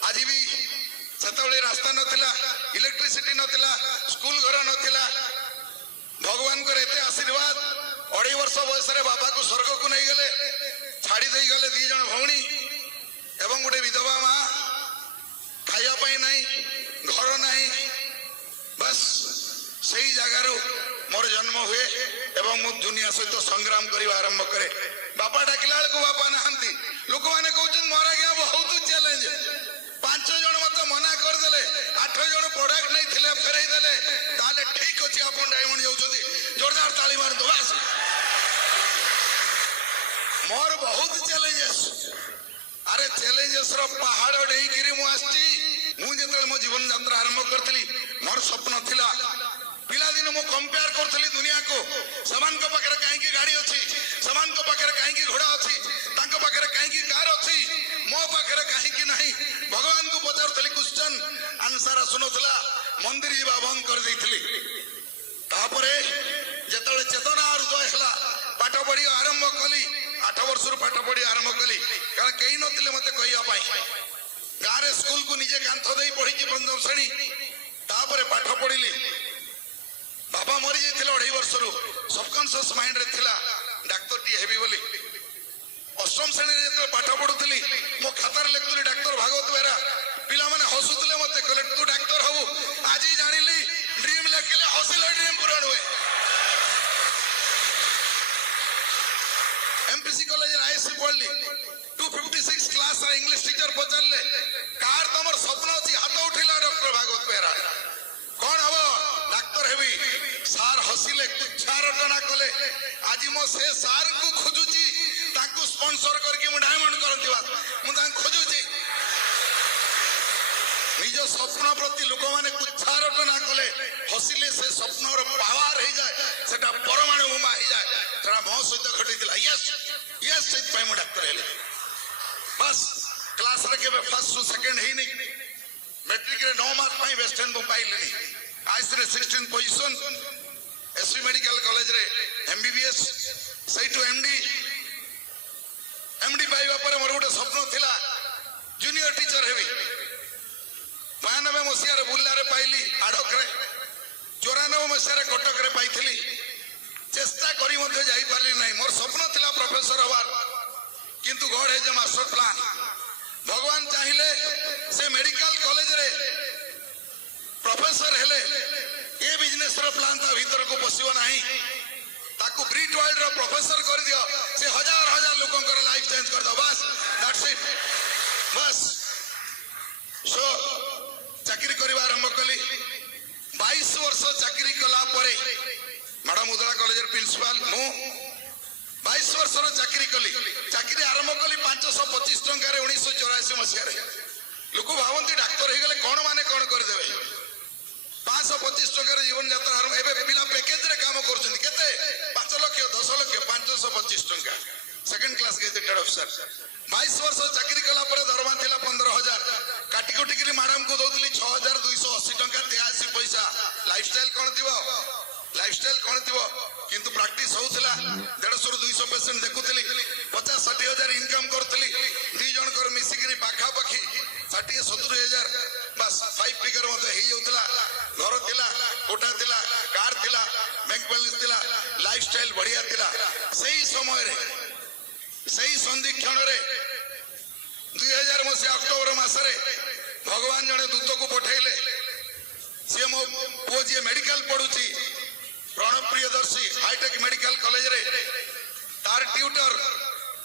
आज भी सेतबेले रास्ता नथिला, इलेक्ट्रिसिटी नथिला, स्कूल घर नथिला। भगवान को एते आशीर्वाद 2.5 वर्ष बयस बाबा को स्वर्ग को नहीं गले, छाड़ी दे गले 2 जन भौणी एवं गोटे विधवा माँ। खाइया पाई नहीं, घर नहीं। बस सही जगार मोर जन्म हुए एवं मु दुनिया सहित संग्राम करने आरंभ करे। बापा डाकिला बेलू बापा नहांती, लोक मैंने कहते मोर आज्ञा बहुत चैलेंज। 5 जन मत मना करदे, 8 जन प्रोडक्ट नहीं थिले फेरई देले, ताले ठीक अछि अपन डायमंड जाउछथि। जोरदार ताली मार दो। बस मोर बहुत चैलेंजेस। अरे चैलेंजेस रो पहाड़ डेई गिरी मु आस्ती। मु जेतले मो जीवन यात्रा आरंभ करथली मोर स्वप्न थिला पिला दिन मु कंपेयर करथली दुनिया को। समान को पाखरे काहे की गाड़ी अछि, समान को पाखरे काहे की घोड़ा अछि, तांको पाखरे काहे की कार अछि, मो पाखरे काहे की नहीं। भगवान को पचारथली क्वेश्चन, आंसर सुनथला, मंदिर जीवा बंद कर देथली। तापरे जेतले चेतना हृदय हला पाठ पढ़ी आरंभ कली। 8 वर्ष पाठ पढ़ी आरंभ कली कारण कहीं नथिले मते कहिया पाई। गारे स्कूल को निजे कांथ देई पढ़ी कि 5म श्रेणी, तापरे पाठ पढ़िली। बाबा मरी जाइथिले 2.5 वर्षरू। सबकॉन्शियस माइंड रे थिला डाक्टर टी हेबी बोली। 8म श्रेणी रे पाठ पढुथली मो खातार लेखुली डाक्टर भागवत बेरा। पिला माने हसुतले मते कहले तू डाक्टर हबु। आज ही जानिली ड्रीम लेखिले हसिले ड्रीम पूरण हुए। एमपीसी कॉलेज रे आईएससी पढ़ली। 256 क्लास रे इंग्लिश टीचर पचारले कार तमर स्वप्न अछि, हाथ उठिला डॉक्टर भागवत बेरा। कौन हबो? Doctor heavy. सार हसिले, कुछार रटना कले। आज मो से सार को खोजुची, ताकू स्पॉन्सर करके मु डायमंड करंती बात मु तां खोजुची। निज स्वप्न प्रति लोक माने कुछार रटना कले हसिले से स्वप्नर पावर हो जाए, सेटा परमाणु बोमा हो जाए। सेटा मो सहित घटिथिला। यस सेट पाई मु डाक्टर हेले। बस क्लास रे केबे फर्स्ट टू सेकंड ही नहीं। मैट्रिक रे 9 मार्क पाई वेस्टर्न बो पाइलेनी। आइस रे 16 पोजीशन। एसवी मेडिकल कॉलेज रे एमबीबीएस सही टू एमडी पाइबा पर मोर गोटे स्वप्न थिला जूनियर टीचर हेबी। 92 मसीहा रे बुल्ला रे पाइली आडक रे। 94 मसीहा रे कटक रे पाइथिली। चेष्टा करी मध्ये जाई पारली नाही। मोर स्वप्न थिला प्रोफेसर हबार, किंतु God has a master plan. भगवान चाहिले से मेडिकल कॉलेज रे प्रोफेसर हेले ए बिजनेस रो प्लान ता भीतर को पसिबो नाही। ताकू ब्रिट वर्ल्ड रो प्रोफेसर कर दियो, से हजार हजार लोगों कर लाइफ चेंज कर दो। बस दैट्स इट। बस सो चाकरी करबा आरंभ कली। 22 वर्ष चाकरी कला परे मैडम उदला कॉलेज रे प्रिंसिपल मु 22 वर्ष चाकरी कली। चाकरी आरंभ कली 525 टंका रे 1984 मसीहा रे। लोक भावंती डाक्टर हो गले कौन माने कौन करदेवे। 525 ଟଙ୍କାର ଜୀବନ ଯାତ୍ରା ଆରମ୍ଭ। ଏବେ ପିଲା ପ୍ୟାକେଜରେ କାମ କରୁଛନ୍ତି କେତେ 5 ଲକ୍ଷ 10 ଲକ୍ଷ 525 ଟଙ୍କା ସେକେଣ୍ଡ କ୍ଲାସ ଗେଜେଟେଡ ଅଫିସର। 22 ବର୍ଷ ଚାକିରି କଲା ପରେ ଦରମା ଥିଲା 15,000 କାଟି କୁଟିକିରି ମ୍ୟାଡାମକୁ ଦଉଥିଲି 6,280 ଟଙ୍କା 83 ପଇସା। ଲାଇଫଷ୍ଟାଇଲ କଣ ଥିବ କିନ୍ତୁ ପ୍ରାକ୍ଟିସ ହଉଥିଲା। 150 ରୁ 200 ପେସେଣ୍ଟ ଦେଖୁଥିଲି 50-60 ହଜାର ଇନକମ୍ କରୁଥିଲି। ଦି ଜଣଙ୍କର ମିଶିକିରି ପାଖାପାଖି 60-70 ହଜାର ବାସ୍ 5 ଫିଗର ମଧ୍ୟ ହେଇଯାଉଥିଲା। ଘର ଥିଲା, କୋଠା ଥିଲା, କାର ଥିଲା, ବ୍ୟାଙ୍କ ବାଲାନ୍ସ ଥିଲା, ଲାଇଫଷ୍ଟାଇଲ ବଢିଆ ଥିଲା। ସେଇ ସମୟରେ ସେଇ ସନ୍ଧିକ୍ଷଣରେ 2000 ମସିହା ଅକ୍ଟୋବର ମାସରେ ଭଗବାନ ଜଣେ ଦୂତକୁ ପଠେଇଲେ। ସିଏ ମୋ ପୁଅ ଯିଏ ମେଡିକାଲ ପଢୁଛି ପ୍ରଣବ ପ୍ରିୟଦର୍ଶୀ ହାଇଟେକ୍ ମେଡିକାଲ କଲେଜରେ ତାର ଟ୍ୟୁଟର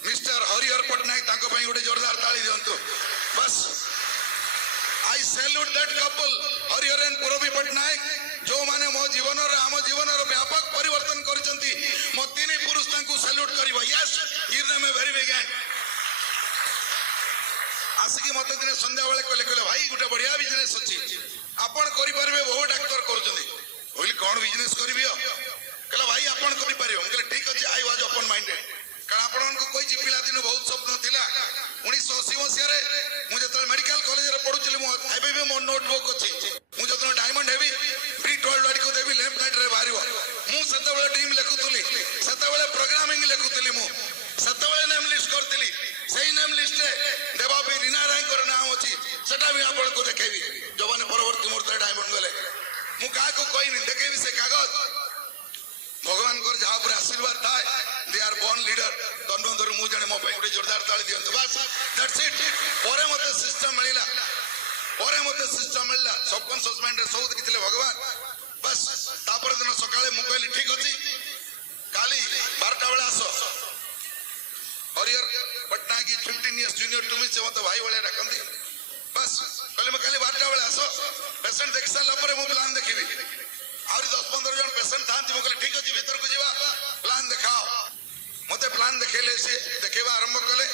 ମିଷ୍ଟର ହରିହର ପଟ୍ଟନାୟକ, ତାଙ୍କ ପାଇଁ ଗୋଟେ ଜୋରଦାର ତାଳି ଦିଅନ୍ତୁ। ବସ୍ I salute that couple, Harihar and Purabi Pattnaik, ଯୋଉମାନେ ମୋ ଜୀବନର ଆମ ଜୀବନର ବ୍ୟାପକ ପରିବର୍ତ୍ତନ କରିଛନ୍ତି। ମୋ 3 ପୁରୁଷ ତାଙ୍କୁ ସାଲ୍ୟୁଟ କରିବ। Yes, give them a very big hand। ଆସିକି ମତେ ଦିନେ ସନ୍ଧ୍ୟାବେଳେ କହିଲେ ଭାଇ ଗୋଟେ ବଢିଆ ବିଜନେସ ଅଛି, ଆପଣ କରିପାରିବେ, ବହୁ ଡାକ୍ତର କରୁଛନ୍ତି। କହିଲି କଣ ବିଜନେସ କରିବି? କହିଲା ଭାଇ ଆପଣ କରିପାରିବେ। ମୁଁ କହିଲି ଠିକ ଅଛି, ଆଇ ୱାଜ ଓପନ ମାଇଣ୍ଡେଡ। କାରଣ ଆପଣଙ୍କୁ କହିଛି ପିଲାଦିନୁ ବହୁତ ସ୍ୱପ୍ନ ଥିଲା। 1980 ମସିହାରେ ମୁଁ ଯେତେବେଳେ ମେଡିକାଲ କଲେଜରେ ପଢୁଥିଲି, ଏବେ ବି ମୋ ନୋଟବୁକ୍ ଅଛି। ମୁଁ ଯେତେବେଳେ ଡାଇମଣ୍ଡ ହେବି, ପ୍ରି 12 ଆଡକୁ ଦେବି, ଲେଫ୍ଟ ସାଇଡରେ ବାହାରିବ। ମୁଁ ସେତେବେଳେ ଟିମ୍ ଲେଖୁଥିଲି, ସେତେବେଳେ ପ୍ରୋଗ୍ରାମିଂ ଲେଖୁଥିଲି। ମୁଁ ସେତେବେଳେ ନେମ୍ ଲିଷ୍ଟ କରିଥିଲି। ସେଇ ନେମ୍ ଲିଷ୍ଟରେ ଦେବାପି ରୀନା ରାୟଙ୍କର ନାମ ଅଛି, ସେଟା ବି ଆପଣଙ୍କୁ ଦେଖେଇବି ଯୋଉମାନେ ପରବର୍ତ୍ତୀ ମୁହୂର୍ତ୍ତରେ ଡାଇମଣ୍ଡ ଗଲେ। ମୁଁ କାହାକୁ କହିନି, ଦେଖେଇବି ସେ କାଗଜ। ଭଗବାନଙ୍କର ଯାହା ଉପରେ ଆଶୀର୍ବାଦ ଥାଏ, ଦେ ଆର ବର୍ନ ଲିଡର। ଦଣ୍ଡରୁ ମୁଁ ଜଣେ, ମୋ ପାଇଁ ଗୋଟେ ଜୋରଦାର ତାଳି ଦିଅନ୍ତୁ। ବାସ୍ ଦ୍ୟାଟ୍ସ ଇଟ୍। ପରେ ମତେ ସିଷ୍ଟମ ମିଳିଲା, ସବକନସିୟସ୍ ମାଇଣ୍ଡରେ ସବୁ ଦେଖିଥିଲେ ଭଗବାନ। ବାସ୍ ତାପର ଦିନ ସକାଳେ ମୁଁ କହିଲି ଠିକ ଅଛି, କାଲି 12ଟା ବେଳେ ଆସ। ହରିହର ପଟ୍ଟନାୟକ 15 years junior to me, ସେ ମତେ ଭାଇ ଭଳିଆ ଡାକନ୍ତି। ବାସ୍ କହିଲେ ମୁଁ କାଲି 12ଟା ବେଳେ ଆସ, ପେସେଣ୍ଟ ଦେଖି ସାରିଲା ପରେ ମୁଁ ପ୍ଲାନ୍ ଦେଖିବି। ଆହୁରି 10-15 ଜଣ ପେସେଣ୍ଟ ଥାନ୍ତି। ମୁଁ କହିଲି ଠିକ ଅଛି, ଭିତରକୁ ଯିବା, ପ୍ଲାନ୍ ଦେଖାଅ। ମତେ ପ୍ଲାନ୍ ଦେଖେଇଲେ, ସେ ଦେଖେଇବା ଆରମ୍ଭ କଲେ।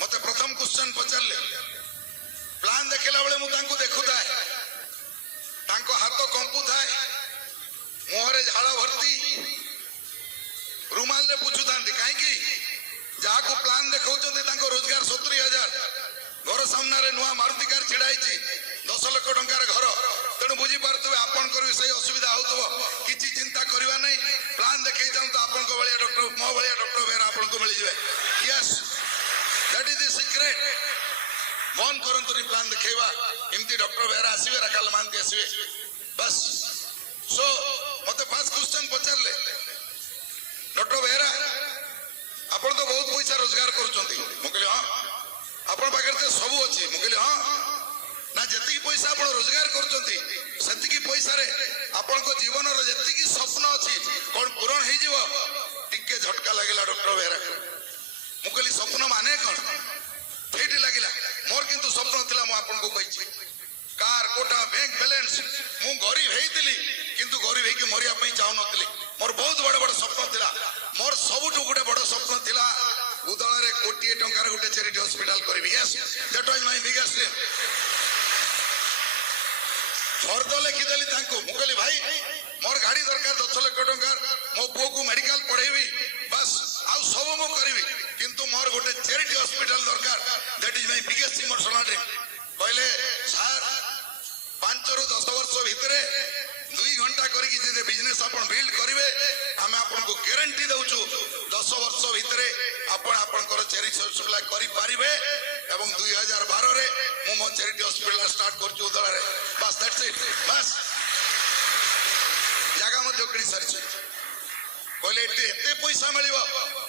ମତେ ପ୍ରଥମ କ୍ୱେଶ୍ଚନ ପଚାରିଲେ। ପ୍ଲାନ୍ ଦେଖେଇଲା ବେଳେ ମୁଁ ତାଙ୍କୁ ଦେଖୁଥାଏ, ତାଙ୍କ ହାତ କମ୍ପୁଥାଏ, ମୁହଁରେ ଝାଳ ଭର୍ତ୍ତି, ରୁମାଲରେ ପୁଛୁଥାନ୍ତି। କାହିଁକି? ଯାହାକୁ ପ୍ଲାନ୍ ଦେଖାଉଛନ୍ତି ତାଙ୍କ ରୋଜଗାର 70,000, ଘର ସାମ୍ନାରେ ନୂଆ ମାରୁତି କାର ଛିଡା ହେଇଛି, 10 ଲକ୍ଷ ଟଙ୍କାର ଘର। ତେଣୁ ବୁଝିପାରୁଥିବେ ଆପଣଙ୍କର ବି ସେଇ ଅସୁବିଧା ହଉଥିବ। କିଛି ଚିନ୍ତା କରିବା ନାହିଁ, ପ୍ଲାନ୍ ଦେଖେଇ ଚାଲନ୍ତୁ, ଆପଣଙ୍କ ଭଳିଆ ଡକ୍ଟର, ମୋ ଭଳିଆ ଡକ୍ଟର ବେହେରା ଆପଣଙ୍କୁ ମିଳିଯିବେ। Yes, that is the secret. ବନ୍ଦ କରନ୍ତୁନି ପ୍ଲାନ୍ ଦେଖେଇବା। ଏମିତି ଡକ୍ଟର ବେହେରା ଆସିବେ, ରାକାଲ ମହାନ୍ତି ଆସିବେ। ବାସ୍ ସୋ ମତେ ଫାର୍ଷ୍ଟ କ୍ୱେଶ୍ଚନ ପଚାରିଲେ, ଡକ୍ଟର ବେହେରା ଆପଣ ତ ବହୁତ ପଇସା ରୋଜଗାର କରୁଛନ୍ତି। ମୁଁ କହିଲି ହଁ। ଆପଣ ପାଖରେ ତ ସବୁ ଅଛି। ମୁଁ କହିଲି ହଁ। ନା ଯେତିକି ପଇସା ଆପଣ ରୋଜଗାର କରୁଛନ୍ତି, ସେତିକି ପଇସାରେ ଆପଣଙ୍କ ଜୀବନର ଯେତିକି ସ୍ୱପ୍ନ ଅଛି କଣ ପୂରଣ ହେଇଯିବ? ଟିକେ ଝଟକା ଲାଗିଲା ଡକ୍ଟର ବେହେରା। ମୁଁ କହିଲି ସ୍ୱପ୍ନ ମାନେ କଣ? ସେଇଠି ଲାଗିଲା। ମୋର କିନ୍ତୁ ସ୍ୱପ୍ନ ଥିଲା, ମୁଁ ଆପଣଙ୍କୁ କହିଛି, କାର, କୋଠା, ବ୍ୟାଙ୍କ ବାଲାନ୍ସ। ମୁଁ ଗରିବ ହେଇଥିଲି, କିନ୍ତୁ ଗରିବ ହେଇକି ମରିବା ପାଇଁ ଚାହୁଁନଥିଲି। ମୋର ବହୁତ ବଡ ବଡ ସ୍ୱପ୍ନ ଥିଲା। ମୋର ସବୁଠୁ ଗୋଟେ ବଡ ସ୍ୱପ୍ନ ଥିଲା, ଉଦଳରେ 1,000,000 ଟଙ୍କାର ଗୋଟେ ଚ୍ୟାରିଟି ହସ୍ପିଟାଲ କରିବି। Yes, that was my biggest dream. ଫର୍ଦ୍ଦ ଲେଖିଦେଲି ତାଙ୍କୁ। ମୁଁ କହିଲି ଭାଇ ମୋର ଗାଡି ଦରକାର 10 ଲକ୍ଷ ଟଙ୍କାର, ମୋ ପୁଅକୁ ମେଡିକାଲ ପଢେଇବି, ବାସ୍ ଆଉ ସବୁ ମୁଁ କରିବି, କିନ୍ତୁ ମୋର ଗୋଟେ ଚ୍ୟାରିଟି ହସ୍ପିଟାଲ ଦରକାର। That is my biggest emotional dream. କହିଲେ ସାର୍ 5 ରୁ 10 ବର୍ଷ ଭିତରେ 2 ଘଣ୍ଟା କରିକି ଯଦି ବିଜନେସ ଆପଣ ବିଲ୍ଡ କରିବେ, ଆମେ ଆପଣଙ୍କୁ ଗ୍ୟାରେଣ୍ଟି ଦଉଛୁ 10 ବର୍ଷ ଭିତରେ ଆପଣ ଆପଣଙ୍କର ଚ୍ୟାରିଟି ହସ୍ପିଟାଲ କରିପାରିବେ। ଏବଂ 2012ରେ ମୁଁ ମୋ ଚ୍ୟାରିଟି ହସ୍ପିଟାଲ ଷ୍ଟାର୍ଟ କରୁଛି ଉଦଳାରେ। ବାସ୍ ଦ୍ୟାଟ୍ସ ଇଟ୍। ବାସ୍ ଜାଗା ମଧ୍ୟ କିଣି ସାରିଛି। କହିଲେ ଏତେ ପଇସା ମିଳିବ,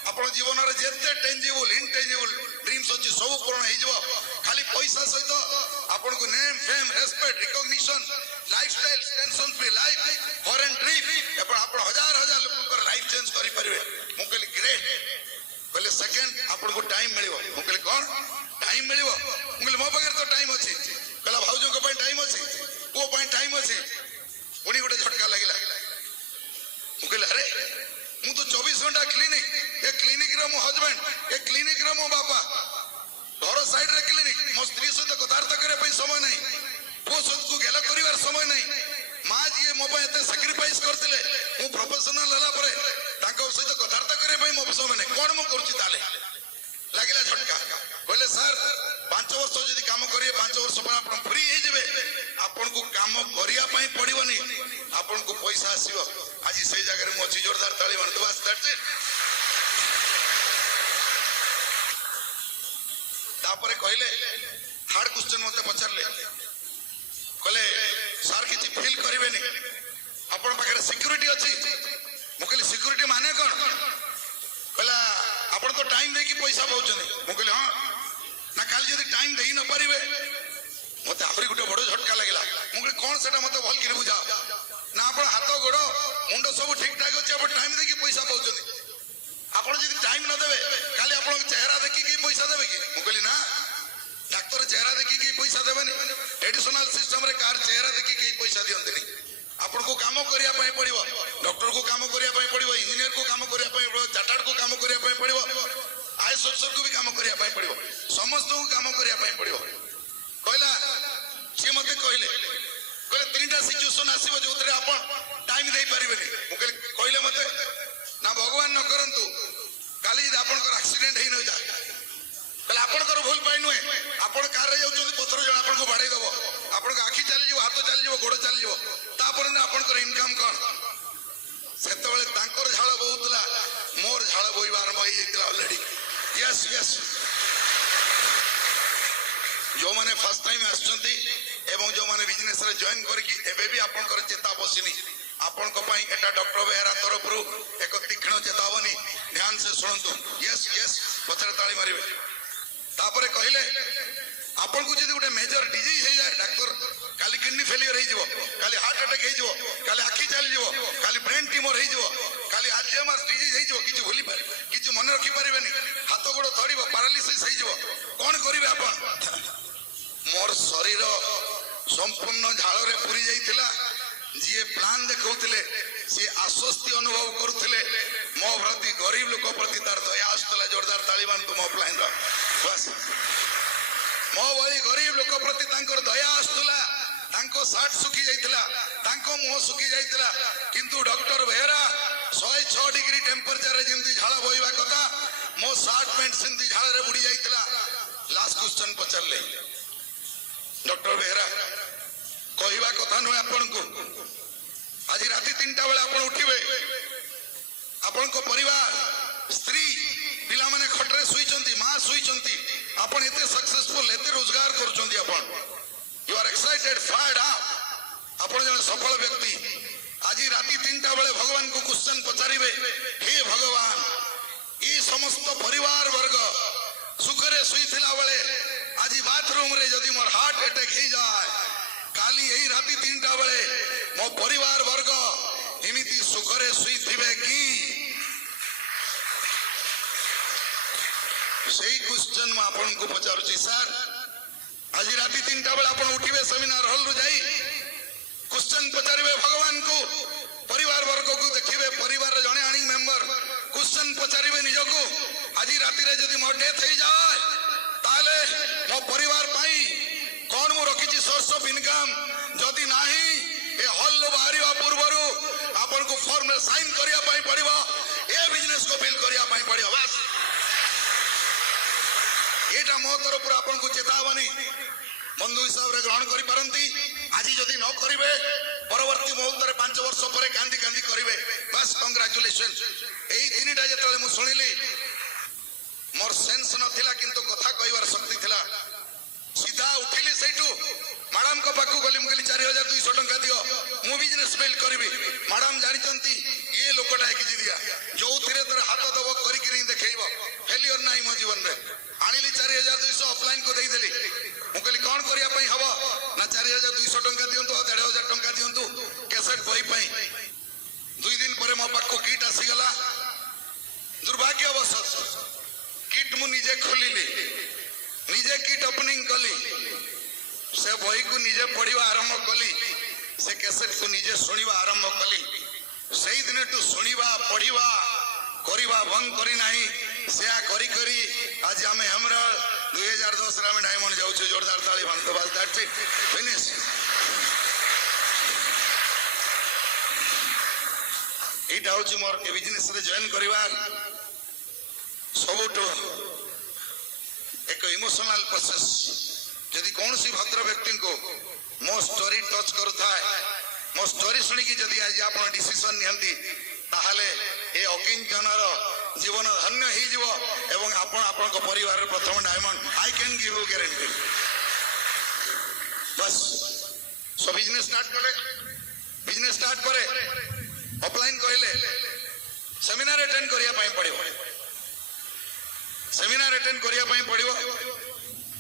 ଆପଣ ଜୀବନରେ ଯେତେ ଟେଞ୍ଜିବୁଲ ଇନଟେଞ୍ଜିବୁଲ ଡ୍ରିମ୍ସ ଅଛି ସବୁ ପୂରଣ ହେଇଯିବ। ଖାଲି ପଇସା ସହିତ ଆପଣଙ୍କୁ name, fame, respect, recognition, lifestyle, tension free life, foreign trip, ଏବଂ ଆପଣ ହଜାର ହଜାର ଲୋକଙ୍କର ଲାଇଫ ଚେଞ୍ଜ କରିପାରିବେ। ମୁଁ କହିଲି ଗ୍ରେଟ୍। କହିଲେ ସେକେଣ୍ଡ ଆପଣଙ୍କୁ ଟାଇମ ମିଳିବ। ମୁଁ କହିଲି କଣ ଟାଇମ ମିଳିବ? ମୁଁ କହିଲି ମୋ ପାଖରେ ତ ଟାଇମ ଅଛି। କହିଲା ଭାଉଜଙ୍କ ପାଇଁ ଟାଇମ ଅଛି, ପୁଅ ପାଇଁ ଟାଇମ ଅଛି। ପୁଣି ଗୋଟେ ଝଟକା ଲାଗିଲା। ମୁଁ କହିଲି ଆରେ ମୁଁ ତ 24 ଘଣ୍ଟା କ୍ଲିନିକ, ଏ କ୍ଲିନିକର ମୋ ହଜବେଣ୍ଡ, ଏ କ୍ଲିନିକର ମୋ ବାପା, ଘର ସାଇଡରେ କ୍ଲିନିକ, ମୋ ସ୍ତ୍ରୀ ସହିତ କଥାବାର୍ତ୍ତା କରିବା ପାଇଁ ସମୟ ନାହିଁ, ପୁଅ ସହିତ ଗେଲ କରିବାର ସମୟ ନାହିଁ। ହେଲା ପରେ ତାଙ୍କ ସହିତ କଥାବାର୍ତ୍ତା କରିବା ପାଇଁ ମୋ ଅଫିସର ମାନେ କଣ ମୁଁ କରୁଛି ତାହେଲେ ଲାଗିଲା ଝଟକା। କହିଲେ ସାର୍ 5 ବର୍ଷ ଯଦି କାମ କରିବେ 5 ବର୍ଷ ପରେ ଆପଣ ଫ୍ରି ହେଇଯିବେ, ଆପଣଙ୍କୁ କାମ କରିବା ପାଇଁ ପଡିବନି, ଆପଣଙ୍କୁ ପଇସା ଆସିବ। ଆଜି ସେଇ ଜାଗାରେ ମୁଁ ଅଛି, ଜୋରଦାର ତାଳି ମାରନ୍ତୁ। ବାସ୍ ଦ୍ୟାଟ୍ସ ଇଟ୍। ତାପରେ କହିଲେ ହାର୍ଡ କ୍ୱେଶ୍ଚନ ମତେ ପଚାରିଲେ, କହିଲେ ସାର୍ କିଛି ଫିଲ୍ କରିବେନି, ଆପଣ ପାଖରେ ସିକ୍ୟୁରିଟି ଅଛି। ମୁଁ କହିଲି ସିକ୍ୟୁରିଟି ମାନେ କଣ? କହିଲା ଆପଣ ତ ଟାଇମ ଦେଇକି ପଇସା ପାଉଛନ୍ତି। ମୁଁ କହିଲି ହଁ। ନା କାଲି ଯଦି ଟାଇମ ଦେଇ ନ ପାରିବେ, ମତେ ଆହୁରି ଗୋଟେ ବଡ ଝଟକା ଲାଗିଲା। ମୁଁ କହିଲି କଣ ସେଟା ମତେ ଭଲ କିରି ବୁଝାଅ। ନା ଆପଣ ହାତ ଗୋଡ ମୁଣ୍ଡ ସବୁ ଠିକ ଠାକ ଅଛି, ଆପଣ ଟାଇମ ଦେଇକି ପଇସା ପାଉଛନ୍ତି। ଆପଣ ଯଦି ଟାଇମ ନ ଦେବେ କାଲି ଆପଣଙ୍କ ଚେହେରା ଦେଖିକି ପଇସା ଦେବେ କି? ମୁଁ କହିଲି ନା, ଡାକ୍ତର ଚେହେରା ଦେଖିକି ପଇସା ଦେବେନି। ଟ୍ରେଡିସନାଲ ସିଷ୍ଟମରେ କାହାର ଚେହେରା ଦେଖିକି ପଇସା ଦିଅନ୍ତିନି। ଆପଣଙ୍କୁ କାମ କରିବା ପାଇଁ ପଡିବ, ଡକ୍ଟରକୁ କାମ କରିବା ପାଇଁ ପଡିବ, ଇଞ୍ଜିନିୟରକୁ କାମ କରିବା ପାଇଁ ପଡିବ, ଚାର୍ଟାର୍ଡକୁ କାମ କରିବା ପାଇଁ ପଡିବ, ଆଇଏଏସ୍ ଅଫିସରକୁ ବି କାମ କରିବା ପାଇଁ ପଡିବ, ସମସ୍ତଙ୍କୁ କାମ କରିବା ପାଇଁ ପଡିବ। କହିଲା ସିଏ ମତେ କହିଲେ 3ଟା ସିଚୁଏସନ ଆସିବ ଯୋଉଥିରେ ଆପଣ ଟାଇମ ଦେଇପାରିବେନି। ମୁଁ କହିଲେ ମତେ ନା ଭଗବାନ ନ କରନ୍ତୁ କାଲି ଯଦି ଆପଣଙ୍କର ଆକ୍ସିଡେଣ୍ଟ ହେଇ ନ ଯାଏ, ତାହେଲେ ଆପଣଙ୍କର ଭୁଲ ପାଇଁ ନୁହେଁ, ଆପଣ କାରରେ ଯାଉଛନ୍ତି ପଥର ଜଣ ଆପଣଙ୍କୁ ବାଡେଇ ଦବ, ଆପଣଙ୍କ ଆଖି ଚାଲିଯିବ, ହାତ ଚାଲିଯିବ, ଗୋଡ ଚାଲିଯିବ, ତାପରେ ଆପଣଙ୍କର ଇନକମ କଣ? ସେତେବେଳେ ତାଙ୍କର ଝାଳ ବହୁଥିଲା, ମୋର ଝାଳ ବୋହିବା ଆରମ୍ଭ ହେଇଯାଇଥିଲା ଅଲରେଡି। Yes Yes. ଯୋଉମାନେ ଫାର୍ଷ୍ଟ ଟାଇମ ଆସୁଛନ୍ତି ଏବଂ ଯୋଉମାନେ ବିଜନେସ ରେ ଜଏନ କରିକି ଏବେ ବି ଆପଣଙ୍କର ଚେତା ବସିନି, ଆପଣଙ୍କ ପାଇଁ ଏଟା ଡକ୍ଟର ବେହେରା ତରଫରୁ ଏକ ତୀକ୍ଷ୍ଣ ଚେତାବନୀ। ଧ୍ୟାନ ସେ ଶୁଣନ୍ତୁ। ୟେସ୍ ୟେସ୍, ପଛରେ ତାଳି ମାରିବେ। ତାପରେ କହିଲେ ଆପଣଙ୍କୁ ଯଦି ଗୋଟେ ମେଜର ଡିଜିଜ ହେଇଯାଏ, ଡାକ୍ତର କାଲି କିଡନୀ ଫେଲିୟର ହେଇଯିବ, କାଲି ହାର୍ଟ ଆଟାକ ହେଇଯିବ, କାଲି ଆଖି ଚାଲିଯିବ, କାଲି ବ୍ରେନ୍ ଟ୍ୟୁମର ହେଇଯିବ, କାଲି ଆଲଜାଇମର ଡିଜିଜ ହେଇଯିବ, କିଛି ଭୁଲି ପାରିବେ, କିଛି ମନେ ରଖି ପାରିବେନି, ହାତ ଗୋଡ ଧରିବ, ପାରାଲିସିସ୍ ହେଇଯିବ, କଣ କରିବେ ଆପଣ? ମୋର ଶରୀର ସମ୍ପୂର୍ଣ୍ଣ ଝାଳରେ ପୁରି ଯାଇଥିଲା। ଯିଏ ପ୍ଲାନ ଦେଖାଉଥିଲେ ସିଏ ଆଶ୍ୱସ୍ତି ଅନୁଭବ କରୁଥିଲେ, ମୋ ପ୍ରତି ଗରିବ ଲୋକ ପ୍ରତି ତାର ଦୟା ଆସୁଥିଲା। ଜୋରଦାର ତାଳି ମାରନ୍ତୁ ମୋ ପ୍ଲାନର। ବାସ୍, ମୋ ଭଳି ଗରିବ ଲୋକ ପ୍ରତି ତାଙ୍କର ଦୟା ଆସୁଥିଲା। ତାଙ୍କ ସାର୍ଟ ଶୁଖି ଯାଇଥିଲା, ତାଙ୍କ ମୁହଁ ଶୁଖି ଯାଇଥିଲା, କିନ୍ତୁ ଡକ୍ଟର ବେହେରା 106 ଡିଗ୍ରୀ ଟେମ୍ପରେଚରରେ ଯେମିତି ଝାଳ ବୋହିବା କଥା, ମୋ ସାର୍ଟ ପ୍ୟାଣ୍ଟ ସେମିତି ଝାଳରେ ବୁଡି ଯାଇଥିଲା। ଲାଷ୍ଟ କ୍ୱେଶ୍ଚନ ପଚାରିଲେ ଡକ୍ଟର ବେହେରା, କହିବା କଥା ନୁହେଁ ଆପଣଙ୍କୁ, ଆଜି ରାତି 3ଟା ବେଳେ ଆପଣ ଉଠିବେ, ଆପଣଙ୍କ ପରିବାର, ସ୍ତ୍ରୀ, ପିଲାମାନେ ଖଟରେ ଶୋଇଛନ୍ତି, ମା ଶୋଇଛନ୍ତି, ଆପଣ ଏତେ ସକ୍ସେସଫୁଲ, ଏତେ ରୋଜଗାର କରୁଛନ୍ତି, ଆପଣ you are excited, fired up, ଆପଣ ଜଣେ ସଫଳ ବ୍ୟକ୍ତି। ଆଜି ରାତି 3ଟା ବେଳେ ଭଗବାନଙ୍କୁ କ୍ୱେଶ୍ଚନ ପଚାରିବେ, ହେ ଭଗବାନ, এই সমস্ত পরিবার বর্গ সুখরে শুইছিলা বেলে আজি বাথরুমরে যদি মোর হার্ট আটাক হয়ে যায়, কালি এই রাতি 3টা বেলে মো পরিবার বর্গ এমিতি সুখরে শুইথিবে কি? সেই কোশ্চেন মু আপনাকে পচারুছি। স্যার আজি রাতি 3টা বেলে আপন উঠিবে সেমিনার হল রু যাই কোশ্চেন পচারিবে ভগবান কু, परिवार वर्ग को देखिए, परिवार जड़े आनी मेंबर क्वेश्चन पचारे निजको, आज राति जदि मो डेथ हो जाए ताले मो परिवार पाई कौन मु रखी सोर्स ऑफ इनकम, जदि नाही ए हल बाहर पूर्व आपन को फॉर्म रे साइन करिया पाई पड़िबो, ए बिजनेस को बिल करिया पाई पड़िबो। बस एटा मो तरफ आपन को चेतावनी बंधु हिसाब रे ग्रहण करि पारंती। आज जदि न करिवे परवर्ती मुहूर्त 5 वर्ष पर कांदी कांदी करिवे। बस कंग्रेचुलेशन। एई तीनटा जेतले मु सुनिली मोर सेंस नथिला, किंतु कथा कहवार शक्ति थिला। सीधा उठिली सेठू मैडम को पाखु गली, मुकली 4200 टंका दियो, मु बिजनेस बिल्ड करबी। मैडम जानिचंती ये लोकटा एक दिया जो थिरे तर हाथ दब करी करी देखैबो, फेलियर नाही मो जीवन रे। आनिली 4200 ऑफलाइन को देई देली। मुकली कोन करिया पई हबो ना 4200 टंका दियंतु, 1500 टंका दियंतु कैसेट बही पई। 2 दिन परे मो पाखु किट आसी गला। दुर्भाग्यवश किट मु निजे खोलिली, निजे किट ओपनिंग कली, से बही को निजे पढ़िवा आरंभ कली, से कैसेट को निजे सुनिवा आरंभ कली। सेई दिन टू सुनिवा पढ़िवा करिवा बंद करी नाही, सेया करी करी आज आमे हमरा 2010 रे आमे डायमंड जाउछु। जोरदार ताली मारतो। बस दैट्स इट, फिनिश। এইটা হচ্ছে মোর এ বিজনেসরে জয়েন করিবার ସବୁଠୁ ଏକ ଇମୋସନାଲ ପ୍ରୋସେସ। ଯଦି କୌଣସି ଭଦ୍ର ବ୍ୟକ୍ତିଙ୍କୁ ମୋ ଷ୍ଟୋରି ଟଚ୍ କରୁଥାଏ, ମୋ ଷ୍ଟୋରି ଶୁଣିକି ଯଦି ଆଜି ଆପଣ ଡିସିସନ ନିଅନ୍ତି, ତାହେଲେ ଏ ଅକିଞ୍ଚନର ଜୀବନ ଧନ୍ୟ ହେଇଯିବ ଏବଂ ଆପଣ ଆପଣଙ୍କ ପରିବାରର ପ୍ରଥମ diamond. I can give you guarantee. ବସ୍ ସୋ ବିଜନେସ୍ ଷ୍ଟାର୍ଟ କଲେ, ବିଜନେସ୍ ଷ୍ଟାର୍ଟ ପରେ ଅଫଲାଇନ୍ କହିଲେ ସେମିନାର ଆଟେଣ୍ଡ କରିବା ପାଇଁ ପଡ଼ିବ, ସେମିନାର ଆଟେଣ୍ଡ କରିବା ପାଇଁ ପଡ଼ିବ।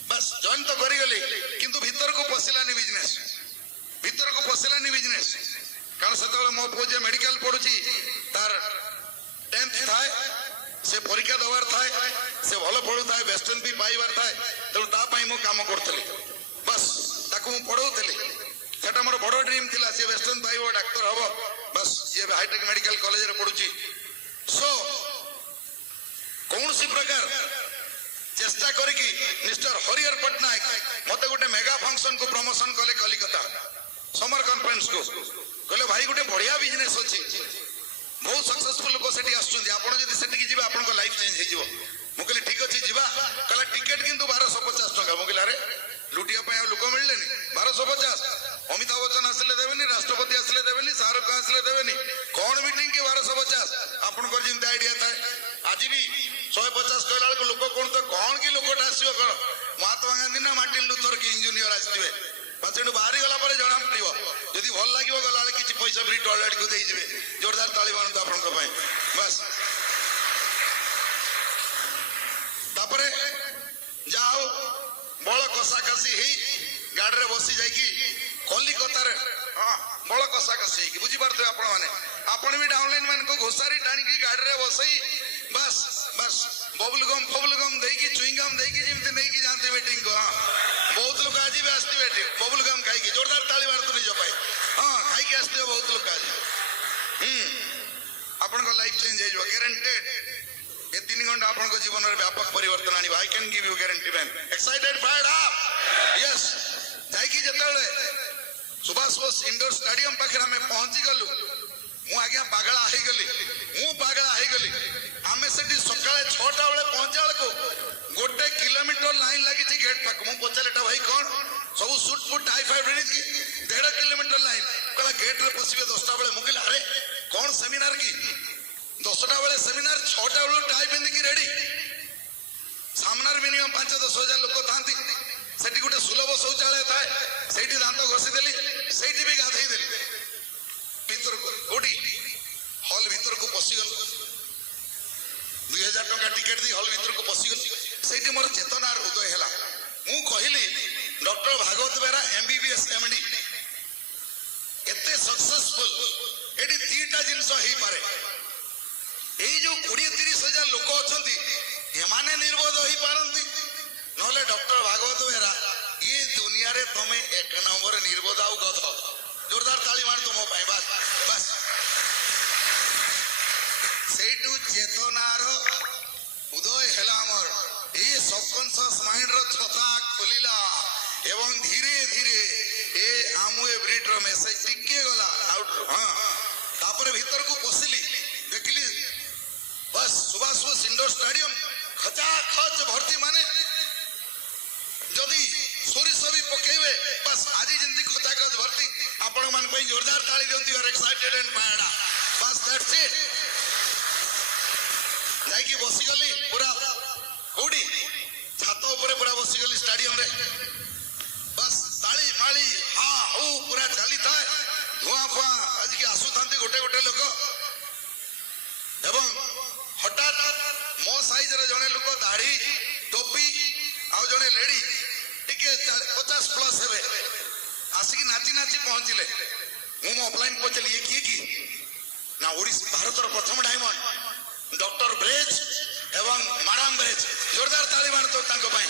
ବାସ୍ ଜଏନ୍ ତ କରିଗଲି, କିନ୍ତୁ ଭିତରକୁ ପଶିଲାନି ବିଜନେସ୍, ଭିତରକୁ ପଶିଲାନି ବିଜନେସ୍। କାରଣ ସେତେବେଳେ ମୋ ପୁଅ ଯେ ମେଡିକାଲ ପଢୁଛି, ତାର 10th ଥାଏ, ସେ ପରୀକ୍ଷା ଦେବାର ଥାଏ, ସେ ଭଲ ପଢୁଥାଏ, ବେଷ୍ଟନ ବି ପାଇବାର ଥାଏ, ତେଣୁ ତା ପାଇଁ ମୁଁ କାମ କରୁଥିଲି। ବାସ୍ ତାକୁ ମୁଁ ପଢଉଥିଲି, ସେଟା ମୋର ବଡ ଡ୍ରିମ୍ ଥିଲା, ସେ ବେଷ୍ଟନ ପାଇବ, ଡାକ୍ତର ହବ। ବାସ୍ ସିଏ ହାଇଟେକ୍ ମେଡିକାଲ କଲେଜରେ ପଢୁଛି। ସୋ କୌଣସି ପ୍ରକାର ଚେଷ୍ଟା କରିକି ମିଷ୍ଟର ହରିହର ପଟ୍ଟନାୟକ ମତେ ଗୋଟେ ମେଗା ଫଙ୍କସନ କୁ ପ୍ରମୋସନ କଲେ କଲିକତା ସମର କନଫରେନ୍ସ କୁ। କହିଲେ ଭାଇ ଗୋଟେ ବଢିଆ ବିଜନେସ୍ ଅଛି, ବହୁତ ସକ୍ସେସଫୁଲ ଲୋକ ସେଠି ଆସୁଛନ୍ତି, ଆପଣ ଯଦି ସେଠିକି ଯିବେ ଆପଣଙ୍କ ଲାଇଫ ଚେଞ୍ଜ ହେଇଯିବ। ମୁଁ କହିଲି ଠିକ ଅଛି ଯିବା। କହିଲା ଟିକେଟ କିନ୍ତୁ 1250 ଟଙ୍କା। ମୁଁ କହିଲି ଆରେ ଲୁଟିବା ପାଇଁ ଆଉ ଲୋକ ମିଳିଲେନି, 1250? ଅମିତାଭ ବଚ୍ଚନ ଆସିଲେ ଦେବେନି, ରାଷ୍ଟ୍ରପତି ଆସିଲେ ଦେବେନି, ଶାହରୁଖ ଖାନ ଆସିଲେ ଦେବେନି, କଣ ମିଟିଂ କି 1250? ଆପଣଙ୍କର ଯେମିତି ଆଇଡିଆ ଥାଏ, ଆଜି ବି 150 କହିଲା ବେଳକୁ ଲୋକ କଣ ତ କଣ କି ଲୋକଟା ଆସିବ, କଣ ମହାତ୍ମା ଗାନ୍ଧୀ ନା ମାର୍ଟିନ ଲୁଥର କିଙ୍ଗ ଜୁନିୟର ଆସିଥିବେ। ସେଠୁ ବାହାରି ଗଲା ପରେ ଜଣା ପଡିବ, ଯଦି ଭଲ ଲାଗିବ ଗଲାବେଳେ କିଛି ପଇସା ଫ୍ରି ଟଏଲେଟକୁ ଦେଇଯିବେ। ଜୋରଦାର ତାଳି ମାରନ୍ତୁ ଆପଣଙ୍କ ପାଇଁ। ବାସ୍ ତାପରେ ଯାହା ହଉ ବଳ କଷାକଷି ହେଇ ଗାଡିରେ ବସି ଯାଇକି କଲିକତାରେ, ହଁ ବଳ କଷାକଷି ହେଇକି, ବୁଝିପାରୁଥିବେ ଆପଣ ମାନେ, ଆପଣ ବି ଡାଉନଲାଇନ ମାନଙ୍କୁ ଘୋଷାରି ଟାଣିକି ଗାଡିରେ ବସେଇ ବାସ୍ ବାସ୍ ବବୁଲ ଗମ୍ ଦେଇକି ଚୁଇଙ୍ଗମ୍ ଦେଇକି ଯେମିତି ନେଇକି ଯାଆନ୍ତି ମିଟିଂ କୁ। ହଁ ବହୁତ ଲୋକ ଆଜି ବି ଆସିଥିବେ ଏଠି ବବୁଲ ଗମ୍ ଖାଇକି। ଜୋରଦାର ତାଳି ମାରନ୍ତୁ ନିଜ ପାଇଁ। ହଁ ଖାଇକି ଆସିଥିବେ ବହୁତ ଲୋକ ଆଜି। ଆପଣଙ୍କ ଲାଇଫ ଚେଞ୍ଜ ହେଇଯିବ ଗ୍ୟାରେଣ୍ଟେଡ। ଏ 3 ଘଣ୍ଟା ଆପଣଙ୍କ ଜୀବନରେ ବ୍ୟାପକ ପରିବର୍ତ୍ତନ ଆଣିବ। I can give you guarantee man. Excited, fired up? Yes. ଯାଇକି ଯେତେବେଳେ ସୁଭାଷ ବୋଷ ଇଣ୍ଡୋର ଷ୍ଟାଡିୟମ ପାଖରେ ଆମେ ପହଞ୍ଚି ଗଲୁ, ମୁଁ ଆଜ୍ଞା ପାଗଳା ହେଇଗଲି, ମୁଁ ପାଗଳା ହେଇଗଲି। ଆମେ ସେଠି ସକାଳେ 6ଟା ବେଳେ ପହଞ୍ଚିଲା ବେଳକୁ 1 କିଲୋମିଟର ଲାଇନ ଲାଗିଛି ଗେଟ୍ ପାଖକୁ। ମୁଁ ପଚାରିଲି ଏଟା ଭାଇ କଣ, ସବୁ ସୁଟ ଫୁଟ ଟାଇ ଫାଇ ଭିଡ଼ିକି 1.5 କିଲୋମିଟର ଲାଇନ। କହିଲା ଗେଟରେ ପଶିବେ 10ଟା ବେଳେ। ମୁଁ କହିଲି ଆରେ କଣ ସେମିନାର କି, 10ଟା ବେଳେ ସେମିନାର, 6ଟା ବେଳୁ ଟାଇ ପିନ୍ଧିକି ରେଡି। ସାମ୍ନାରେ ମିନିମମ୍ 5-10 ହଜାର ଲୋକ ଥାନ୍ତି। ସେଠି ଗୋଟେ ସୁଲଭ ଶୌଚାଳୟ ଥାଏ, ସେଇଠି ଦାନ୍ତ ଘଷିଦେଲି, ସେଇଠି ବି ଗାଧେଇ ଦେଲି। ଭିତରକୁ କୋଉଠି ହଲ୍ ଭିତରକୁ ପଶିଗଲୁ, 2000 ଟଙ୍କା ଟିକେଟ ଦେଇ ହଲ୍ ଭିତରକୁ ପଶିଗଲୁ। ସେଇଠି ମୋର ଚେତନାର ଉଦୟ ହେଲା। ମୁଁ କହିଲି doctor Bhagabat Behera MBBS MD ଏତେ ସକ୍ସେସଫୁଲ, ଏଠି 3ଟା ଜିନିଷ ହେଇପାରେ। ଏଇ ଯୋଉ 20-30 ହଜାର ଲୋକ ଅଛନ୍ତି, ଏମାନେ ନିର୍ବୋଧ ହେଇପାରନ୍ତି, ନହେଲେ ଡକ୍ଟର ଭାଗବତ ବେହେରା ଇଏ ଦୁନିଆରେ ତମେ 1 ନମ୍ବର ନିର୍ବୋଧ ଆଉ ଗଧ। ଜୋରଦାର ତାଳି ମାରନ୍ତୁ ମୋ ପାଇଁ। ବାସ୍ ବାସ୍ ସେଇଠୁ ଚେତନାର ଉଦୟ ହେଲା ଆମର। ଏଇ ସବକନସିୟସ୍ ମାଇଣ୍ଡର ଛତା ଖୋଲିଲା ଏବଂ ଧୀରେ ଧୀରେ ଏ ଆମୱେ ବ୍ରିଡର ମେସେଜ ଟିକେ ଗଲା ଆଉଟ। ହଁ ତାପରେ ଭିତରକୁ ପଶିଲି, ଦେଖିଲି ବାସ୍ ସୁଭାଷ ବୋଷ ଇଣ୍ଡୋର ଷ୍ଟାଡିୟମ ଖଚାଖଚ ଭର୍ତ୍ତି। ମାନେ ଯଦି ସୋରିଷ ବି ପକେଇବେ, ବାସ୍ ଆଜି ଯେମିତି ଖଚାଖଚ ଭର୍ତ୍ତି। ଆପଣ ମାନଙ୍କ ପାଇଁ ଜୋରଦାର ତାଳି ଦିଅନ୍ତୁ। You are excited and fired up. ବାସ୍ ଦ୍ୟାଟ୍ସ ଇଟ୍। ଯାଇକି ବସିଗଲି ପୁରା କୋଉଠି, ଛାତ ଉପରେ ପୁରା ବସିଗଲି ଷ୍ଟାଡିୟମରେ। ବାସ୍ ତାଳି ମାଳି ହା ହୁ ପୁରା ଚାଲିଥାଏ। ଧୂଆଁ ଫୁଆଁ ଆଜିକି ଆସୁଥାନ୍ତି ଗୋଟେ ଗୋଟେ ଲୋକ। ଏବଂ ହଠାତ୍ ମୋ ସାଇଜରେ ଜଣେ ଲୋକ, ଦାଢି ଟୋପି, ଆଉ ଜଣେ ଲେଡି ଟିକେ 50+ ହେବେ, ଆସିକି ନାଚି ନାଚି ପହଞ୍ଚିଲେ। ମୁଁ ମୋ ଅଫଲାଇନ୍ ପଚାରିଲି ଇଏ କିଏ କି? ନା ଓଡ଼ିଶା ଭାରତର ପ୍ରଥମ ଡାଇମଣ୍ଡ ଡକ୍ଟର ବ୍ରେଜ ଏବଂ ମ୍ୟାଡାମ ବ୍ରେଜ। ଜୋରଦାର ତାଳି ମାରନ୍ତୁ ତାଙ୍କ ପାଇଁ।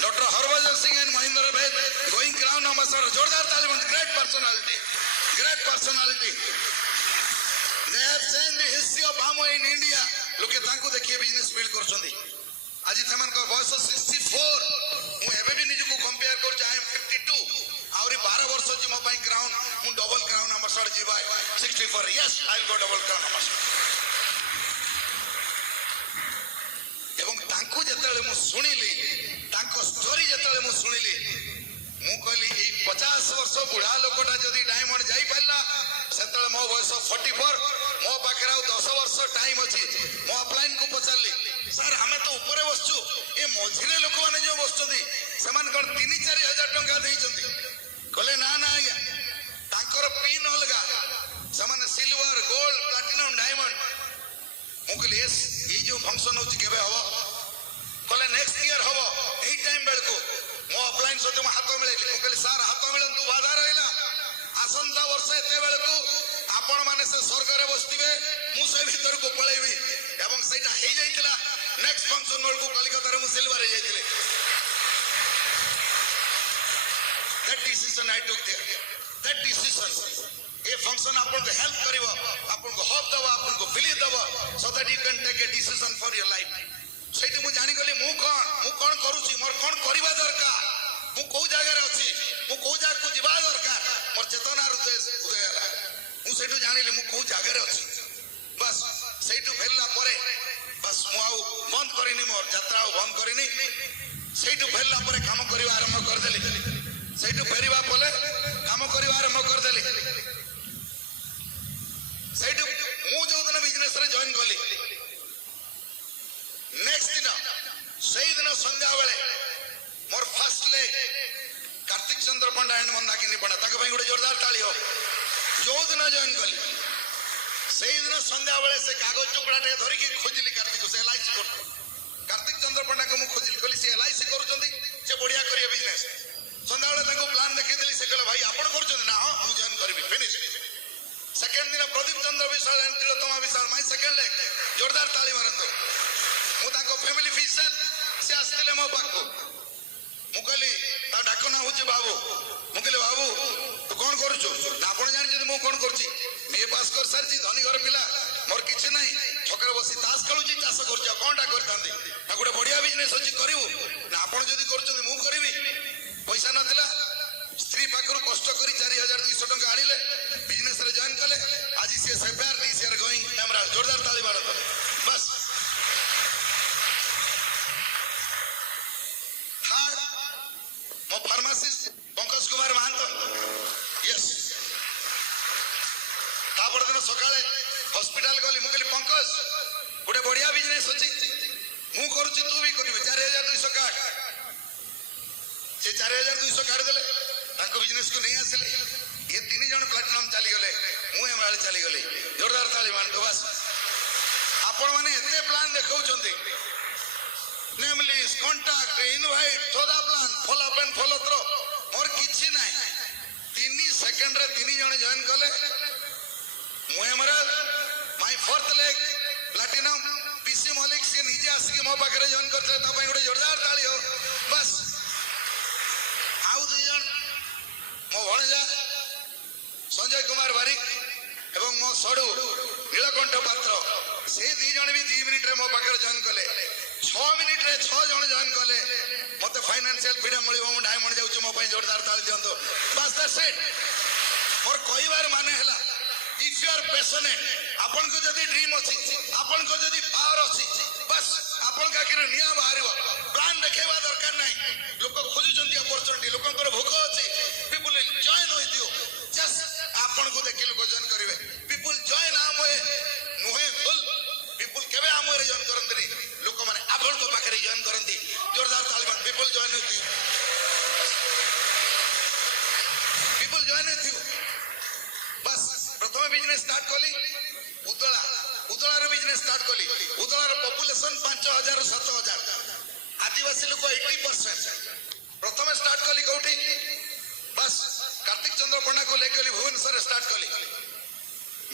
Doctor Harbhajan Singh and Mahendra Braj going crown ambassador. ଜୋରଦାର ତାଳି ମାରନ୍ତୁ। Great personality, great personality. They have changed the history of Amway in India. ଲୋକେ ତାଙ୍କୁ ଦେଖିଏ ବିଜନେସ୍ ବିଲ୍ଡ କରୁଛନ୍ତି। ଆଜି ସେମାନଙ୍କ ବୟସ 64। ମୁଁ ଏବେ ବି ନିଜକୁ କମ୍ପେୟାର କରୁଛି, I am 52। ଆହୁରି 12 ବର୍ଷ ଅଛି ମୋ ପାଇଁ କ୍ରାଉନ୍ ମୁଁ ଡବଲ କ୍ରାଉନ୍ ଆମର ସାଡେ ଯିବା 64 Yes I will go double crown ଆମର ଏବଂ ତାଙ୍କୁ ଯେତେବେଳେ ମୁଁ ଶୁଣିଲି ତାଙ୍କ ଷ୍ଟୋରି ଯେତେବେଳେ ମୁଁ ଶୁଣିଲି ମୁଁ କହିଲି ଏଇ 50 ବର୍ଷ ବୁଢା ଲୋକଟା ଯଦି ଡାଇମଣ୍ଡ ଯାଇପାରିଲା ସେତେବେଳେ ମୋ ବୟସ 44 ମୋ ପାଖରେ ଆଉ 10 ବର୍ଷ ଟାଇମ ଅଛି ମୁଁ ଅଫଲାଇନ କୁ ପଚାରିଲି ସାର୍ ଆମେ ତ ଉପରେ ବସଛୁ ଏ ମଝିରେ ଲୋକମାନେ ଯୋଉ ବସୁଛନ୍ତି ସେମାନେ କଣ 3-4 ହଜାର ଟଙ୍କା ଦେଇଛନ୍ତି କହିଲେ ନା ନା ଆଜ୍ଞା ତାଙ୍କର ପିନ୍ ଅଲଗା ସେମାନେ ସିଲଭର ଗୋଲ୍ଡ ପ୍ଲାଟିନମ ଡାଇମଣ୍ଡ ମୁଁ କହିଲି ଏଇ ଯୋଉ ଫଙ୍କସନ ହଉଛି କେବେ ହବ କହିଲେ ନେକ୍ସଟ ଇୟର ହବ ଏଇ ଟାଇମ ବେଳକୁ ମୋ ଅଫଲାଇନ ସହିତ ମୁଁ ହାତ ମିଳେଇଲି ମୁଁ କହିଲି ସାର୍ ହାତ ମିଳନ୍ତୁ ବାଧା ରହିଲା ଆସନ୍ତା ବର୍ଷ ଏତେବେଳକୁ ଆପଣ ମାନେ ସେ ସ୍ୱର୍ଗରେ ବସିଥିବେ ମୁଁ ସେ ଭିତରକୁ ପଳେଇବି ଏବଂ ସେଇଟା ହେଇଯାଇଥିଲା ନେକ୍ସଟ ଫଙ୍କସନ ବେଳକୁ କଲିକତାରେ ମୁଁ ସିଲଭର ହେଇଯାଇଥିଲି that decision I took there that decision ଏ ଫଙ୍କସନ ଆପଣଙ୍କୁ ହେଲ୍ପ କରିବ ଆପଣଙ୍କୁ ହୋପ ଦେବ ଆପଣଙ୍କୁ ବିଲିଭ ଦେବ so that you can take a decision for your life ସେଇଠି ମୁଁ ଜାଣିଗଲି ମୁଁ କଣ କରୁଛି ମୋର କଣ କରିବା ଦରକାର ମୁଁ କୋଉ ଜାଗାରେ ଅଛି ମୁଁ କୋଉ ଜାଗାକୁ ଯିବା ଦରକାର ମୋର ଚେତନାର ଉଦୟ ହେଲା ମୁଁ ସେଇଠୁ ଜାଣିଲି ମୁଁ କୋଉ ଜାଗାରେ ଅଛି ବାସ୍ ସେଇଠୁ ଫେରିଲା ପରେ ବାସ୍ ମୁଁ ଆଉ ବନ୍ଦ କରିନି ମୋର ଯାତ୍ରା ଆଉ ବନ୍ଦ କରିନି ସେଇଠୁ ଫେରିଲା ପରେ କାମ କରିବା ଆରମ୍ଭ କରିଦେଲି ସେଇଠୁ ଫେରିବା ପରେ କାମ କରିବା ଆରମ୍ଭ କରିଦେଲି ସେଇଠୁ ମୁଁ ଯୋଉଦିନ ବିଜନେସରେ ଜଏନ୍ କଲି ନେକ୍ସଟ ଦିନ ସେଇଦିନ ସନ୍ଧ୍ୟାବେଳେ ମୋର ଫାର୍ଷ୍ଟ ଲେଗ କାର୍ତ୍ତିକ ଚନ୍ଦ୍ର ପଣ୍ଡା ଆଣ୍ଡ ମନ୍ଦାକିନୀ ପଣ୍ଡା ତାଙ୍କ ପାଇଁ ଗୋଟେ ଜୋରଦାର ତାଳି ହବ ଯୋଉଦିନ ଜଏନ୍ କଲି ସେଇଦିନ ସନ୍ଧ୍ୟାବେଳେ ସେ କାଗଜ ଟୁକୁଡ଼ାଟେ ଧରିକି ଖୋଜିଲି କାର୍ତ୍ତିକ ସେ ଏଲ୍ଆଇସି କରୁଥିଲେ କାର୍ତ୍ତିକ ଚନ୍ଦ୍ର ପଣ୍ଡାଙ୍କୁ ମୁଁ ଖୋଜିଲି କହିଲି ସେ ଏଲ୍ଆଇସି କରୁଛନ୍ତି ସେ ବଢିଆ କରିବେ ବିଜନେସ ସନ୍ଧ୍ୟାବେଳେ ତାଙ୍କୁ ପ୍ଲାନ୍ ଦେଖେଇଦେଲି ସେ କହିଲେ ଭାଇ ଆପଣ କରୁଛନ୍ତି ନା ହଁ ମୁଁ ଜଏନ୍ କରିବି ଫିନିଶ ସେକେଣ୍ଡ ଦିନ Pradeep Chandra Bishal and Tilottama Bishal my second leg ଜୋରଦାର ତାଳି ମାରନ୍ତୁ ମୁଁ ତାଙ୍କ ଫ୍ୟାମିଲି ଫିଜିସିଆନ ସେ ଆସିଥିଲେ ମୋ ପାଖକୁ ମୁଁ କହିଲି ତା ଡାକ ନାଁ ହଉଛି ବାବୁ ମୁଁ କହିଲି ବାବୁ ତୁ କଣ କରୁଛୁ ନା ଆପଣ ଜାଣିଛନ୍ତି ମୁଁ କଣ କରୁଛି ବିଏ ପାସ୍ କରିସାରିଛି ଧନୀ ଘର ପିଲା ମୋର କିଛି ନାହିଁ ଛକରେ ବସି ତାସ ଖେଳୁଛି ଚାଷ କରୁଛି ଆଉ କଣଟା କରିଥାନ୍ତି ନା ଗୋଟେ ବଢିଆ ବିଜନେସ ଅଛି କରିବୁ ନା ଆପଣ ଯଦି କରୁଛନ୍ତି ମୁଁ କରିବି ପଇସା ନଥିଲା ସ୍ତ୍ରୀ ପାଖରୁ କଷ୍ଟ କରି 4,200 ଟଙ୍କା ଆଣିଲେ ବିଜନେସରେ ଜଏନ୍ କଲେ ଆଜି ସିଏ ସେଫେୟାର ଦିସ୍ ଇୟର ଗୋଇଂ ଏମରାଲ୍ଡ ଜୋରଦାର ତାଳି ମାରନ୍ତୁ ବାସ୍ ମୋ ଫାର୍ମାସିଷ୍ଟ ପଙ୍କଜ କୁମାର ମହାନ୍ତ ୟେସ୍ ତାପର ଦିନ ସକାଳେ ହସ୍ପିଟାଲ ଗଲି ମୁଁ କହିଲି ପଙ୍କଜ ଗୋଟେ ବଢିଆ ବିଜନେସ ଅଛି ମୁଁ କରୁଛି ତୁ ବି କରିବୁ 4,200 କାଟ ସେ 4,200 କାଢିଦେଲେ ତାଙ୍କ ବିଜନେସକୁ ନେଇ ଆସିଲେ ଇଏ 3 ଜଣ ପ୍ଲାଟିନମ ଚାଲିଗଲେ ମୁଁ ଏମରାଲ୍ଡ ଚାଲିଗଲି ଜୋରଦାର ତାଳି ମାରନ୍ତୁ ବାସ୍ ଆପଣ ମାନେ ଏତେ ପ୍ଲାନ୍ ଦେଖାଉଛନ୍ତି ନେମ୍ ଲିଷ୍ଟ କଣ୍ଟାକ୍ଟ ଇନଭାଇଟ୍ ସଦା plan follow up and follow throw ମୋର କିଛି ନାହିଁ 3 ସେକେଣ୍ଡରେ 3 ଜଣ ଜଏନ୍ କଲେ ମୁଁ ଏମରାଲ୍ଡ ମାଇ ଫୋର୍ଥ ଲେଗ ପ୍ଲାଟିନମ ପିସି ମଲ୍ଲିକ ସିଏ ନିଜେ ଆସିକି ମୋ ପାଖରେ ଜଏନ୍ କରିଥିଲେ ତା ପାଇଁ ଗୋଟେ ଜୋରଦାର ତାଳି ହଉ ବାସ୍ ଆଉ 2 ଜଣ ମୋ ଭଣଜା ସଞ୍ଜୟ କୁମାର ବାରିକ ଏବଂ ମୋ ସଡୁ ନୀଳକଣ୍ଠ ପାତ୍ର ସେ 2 ଜଣ ବି 2 ମିନିଟରେ ମୋ ପାଖରେ ଜଏନ୍ କଲେ 6 ମିନିଟରେ 6 ଜଣ ଜଏନ୍ କଲେ ମତେ ଫାଇନାନ୍ସିଆଲ ଫ୍ରିଡମ ମିଳିବ ମୁଁ ଡାଇମଣ୍ଡ ଯାଉଛି ମୋ ପାଇଁ ଜୋରଦାର ତାଳି ଦିଅନ୍ତୁ ବାସ୍ ଦ୍ୟାଟ୍ସ ଇଟ୍ ମୋର କହିବାର ମାନେ ହେଲା ଇଫ୍ ୟୁ ଆର୍ ପ୍ୟାସନେଟ୍ ଆପଣଙ୍କ ଯଦି ଡ୍ରିମ୍ ଅଛି ଆପଣଙ୍କ ଯଦି ପାୱାର ଅଛି ବାସ୍ ଆପଣଙ୍କ ଆଖିରେ ନିଆଁ ବାହାରିବ ପ୍ଲାନ୍ ଦେଖେଇବା ଦରକାର ନାହିଁ ଲୋକ ଖୋଜୁଛନ୍ତି ଅପରଚୁନିଟି ଲୋକଙ୍କର ଭୋକ ଅଛି people join with you just ଆପଣଙ୍କୁ ଦେଖି ଲୋକ ଜଏନ୍ କରିବେ ପିପୁଲ ଜଏନ୍ ଆମ ୱେ ନୁହେଁ ଫୁଲ୍ ପିପୁଲ କେବେ ଆମ ୱେରେ ଜଏନ୍ କରନ୍ତିନି ଲୋକମାନେ ଆପଣଙ୍କ ପାଖରେ ଜଏନ୍ କରନ୍ତି ଜୋରଦାର ତାଳି ମାର people join with you people join with you ବାସ୍ ପ୍ରଥମେ ବିଜନେସ୍ ଷ୍ଟାର୍ଟ କଲି ଉଦଳାର ବିଜନେସ୍ ଷ୍ଟାର୍ଟ କଲି ଉଦଳାର ପପୁଲେସନ 5,000 ରୁ 7,000 ଆଦିବାସୀ ଲୋକ 80% ପ୍ରଥମେ ଷ୍ଟାର୍ଟ କଲି କୋଉଠି ବାସ୍ କାର୍ତ୍ତିକ ଚନ୍ଦ୍ର ପଣ୍ଡାକୁ ନେଇଗଲି ଭୁବନେଶ୍ୱରରେ ଷ୍ଟାର୍ଟ କଲି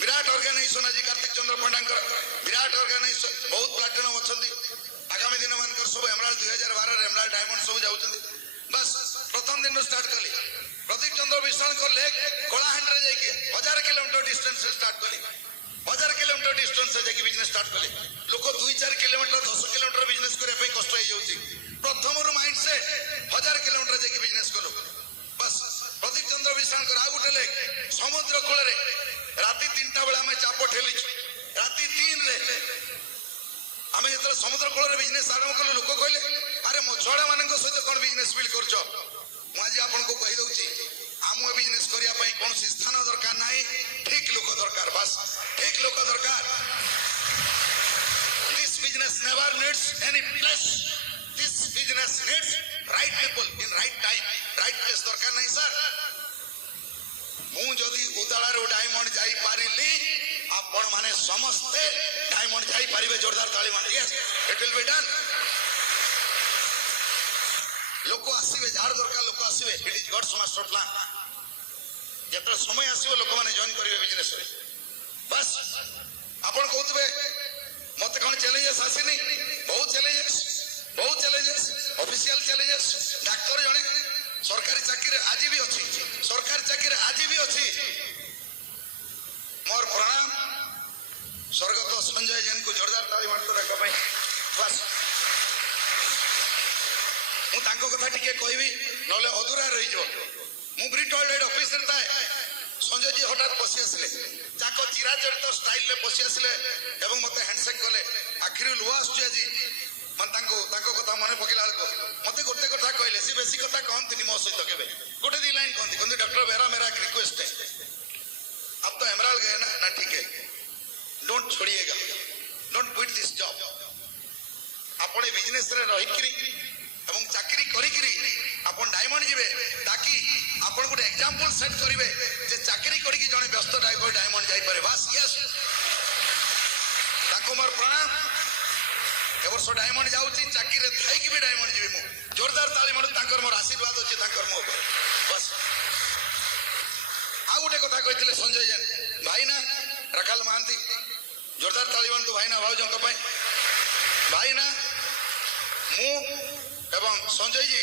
ବିରାଟ ଅର୍ଗାନାଇଜେସନ ଆଜି କାର୍ତ୍ତିକ ଚନ୍ଦ୍ର ପଣ୍ଡାଙ୍କର ବିରାଟ ଅର୍ଗାନାଇଜେସନ ବହୁତ ପ୍ଲାଟିନମ ଅଛନ୍ତି ଆଗାମୀ ଦିନ ମାନଙ୍କର ସବୁ ଏମରାଲ୍ଡ 2012ରେ ଏମରାଲ୍ଡ ଡାଇମଣ୍ଡ ସବୁ ଯାଉଛନ୍ତି ବାସ୍ ପ୍ରଥମ ଦିନରୁ ଷ୍ଟାର୍ଟ କଲି ପ୍ରଦୀପ ଚନ୍ଦ୍ର ବିଶ୍ୱାଳଙ୍କ ଲେକ୍ କଳାହାଣ୍ଡିରେ ଯାଇକି 1000 କିଲୋମିଟର ଡିଷ୍ଟାନ୍ସରେ ଷ୍ଟାର୍ଟ କଲି 1000 କିଲୋମିଟର ଡିଷ୍ଟାନ୍ସରେ ଯାଇକି ବିଜନେସ୍ ଷ୍ଟାର୍ଟ କଲି ଲୋକ 2-4 କିଲୋମିଟର 10 କିଲୋମିଟର ବିଜନେସ୍ କରିବା ପାଇଁ କଷ୍ଟ ହେଇଯାଉଛି ପ୍ରଥମରୁ ମାଇଣ୍ଡ ସେଟ୍ 1000 କିଲୋମିଟର ଯାଇକି ବିଜନେସ୍ କଲୁ ବାସ୍ ପ୍ରଦୀପ ଲେକ୍ ସମୁଦ୍ର କୂଳରେ ରାତି 3ଟା ବେଳେ ଆମେ ଚାପ ଠେଲିଛୁ ରାତି 3ରେ ଆମେ ଯେତେବେଳେ ସମୁଦ୍ର କୂଳରେ ବିଜନେସ୍ ଆରମ୍ଭ କଲୁ ଲୋକ କହିଲେ ଆରେ ମଛୁଆଡ଼ା ମାନଙ୍କ ସହିତ କ'ଣ ବିଜନେସ୍ ବିଲ୍ଡ କରୁଛ ମୁଁ ଆଜି ଆପଣଙ୍କୁ କହିଦେଉଛି ଆମ ବିଜନେସ୍ କରିବା ପାଇଁ କୌଣସି ସ୍ଥାନ ଦରକାର ନାହିଁ ଠିକ୍ ଲୋକ ଦରକାର ବାସ୍ ଠିକ୍ ଲୋକ ଦରକାର This business never needs any place. This business needs right people in right time, right place ଦରକାର ନାହିଁ ସାର୍ ମୁଁ ଯଦି ଉଦାଳାରୁ ଡାଇମଣ୍ଡ ଯାଇପାରିଲି ଆପଣ ମାନେ ସମସ୍ତେ ଡାଇମଣ୍ଡ ଯାଇପାରିବେ ଜୋରଦାର ତାଳି ମାର yes it will be done ଲୋକ ଆସିବେ ଯାହାର ଦରକାର ଲୋକ ଆସିବେ it is God's master plan ଯେତେବେଳେ ସମୟ ଆସିବ ଲୋକମାନେ ଜଏନ୍ କରିବେ ବିଜନେସରେ ବାସ୍ ଆପଣ କହୁଥିବେ ମତେ କ'ଣ ଚ୍ୟାଲେଞ୍ଜେସ୍ ଆସିନି ବହୁତ ଚ୍ୟାଲେଞ୍ଜେସ୍ ଅଫିସିଆଲ ଚ୍ୟାଲେଞ୍ଜେସ୍ ଡାକ୍ତର ଜଣେ ସରକାରୀ ଚାକିରି ଆଜି ବି ଅଛି ମୋର ପ୍ରଣାମ ସ୍ୱର୍ଗତ ସଞ୍ଜୟ ଜୈନଙ୍କୁ ଜୋରଦାର ତାଳି ମାରନ୍ତୁ ତାଙ୍କ ପାଇଁ ବାସ୍ ମୁଁ ତାଙ୍କ କଥା ଟିକେ କହିବି ନହେଲେ ଅଧୁରା ରହିଯିବ ମୁଁ ବ୍ରିଟ୍ ଟଏଲେଟ୍ ଅଫିସରେ ଥାଏ ସଞ୍ଜୟଜୀ ହଠାତ୍ ପଶି ଆସିଲେ ତାଙ୍କ ଚିରାଚରିତ ଷ୍ଟାଇଲରେ ପଶି ଆସିଲେ ଏବଂ ମୋତେ ହ୍ୟାଣ୍ଡସେକ୍ କଲେ ଆଖିରୁ ଲୁହ ଆସୁଛି ଆଜି ମାନେ ତାଙ୍କ କଥା ମନେ ପକେଇଲା ବେଳକୁ ମୋତେ ଗୋଟେ କଥା କହିଲେ ସେ ବେଶୀ କଥା କହନ୍ତିନି ମୋ ସହିତ କେବେ ଗୋଟେ ଦି ଲାଇନ୍ କହନ୍ତି ଡକ୍ଟର ବେରା मेरा एक रिक्वेस्ट है अब तो एमराल्ड गए ना ठीक है डोंट छोड़िएगा डोंट क्विट दिस जॉब ଆପଣ ଏ ବିଜନେସରେ ରହିକିରି ଏବଂ ଚାକିରି କରିକିରି ଆପଣ ଡାଇମଣ୍ଡ ଯିବେ ତାକି ଆପଣ ଗୋଟେ ଏକ୍ସାମ୍ପଲ ସେଟ୍ କରିବେ ଯେ ଚାକିରି କରିକି ଜଣେ ବ୍ୟସ୍ତ ଡାଇମଣ୍ଡ ଯାଇପାରେ ବାସ୍ ୟେସ୍ ତାଙ୍କୁ ମୋର ପ୍ରଣାମ ଏ ବର୍ଷ ଡାଇମଣ୍ଡ ଯାଉଛି ଚାକିରିରେ ଥାଇକି ବି ଡାଇମଣ୍ଡ ଯିବି ମୁଁ ଜୋରଦାର ତାଳି ମାରୁ ତାଙ୍କର ମୋର ଆଶୀର୍ବାଦ ଅଛି ତାଙ୍କର ମୋ ଉପରେ ବାସ୍ ଆଉ ଗୋଟେ କଥା କହିଥିଲେ ସଞ୍ଜୟ ଜୈନ ଭାଇନା ରାକାଲ ମହାନ୍ତି ଜୋରଦାର ତାଳି ମାରନ୍ତୁ ଭାଇନା ଭାଉଜଙ୍କ ପାଇଁ ଭାଇନା ମୁଁ ଏବଂ ସଞ୍ଜୟଜୀ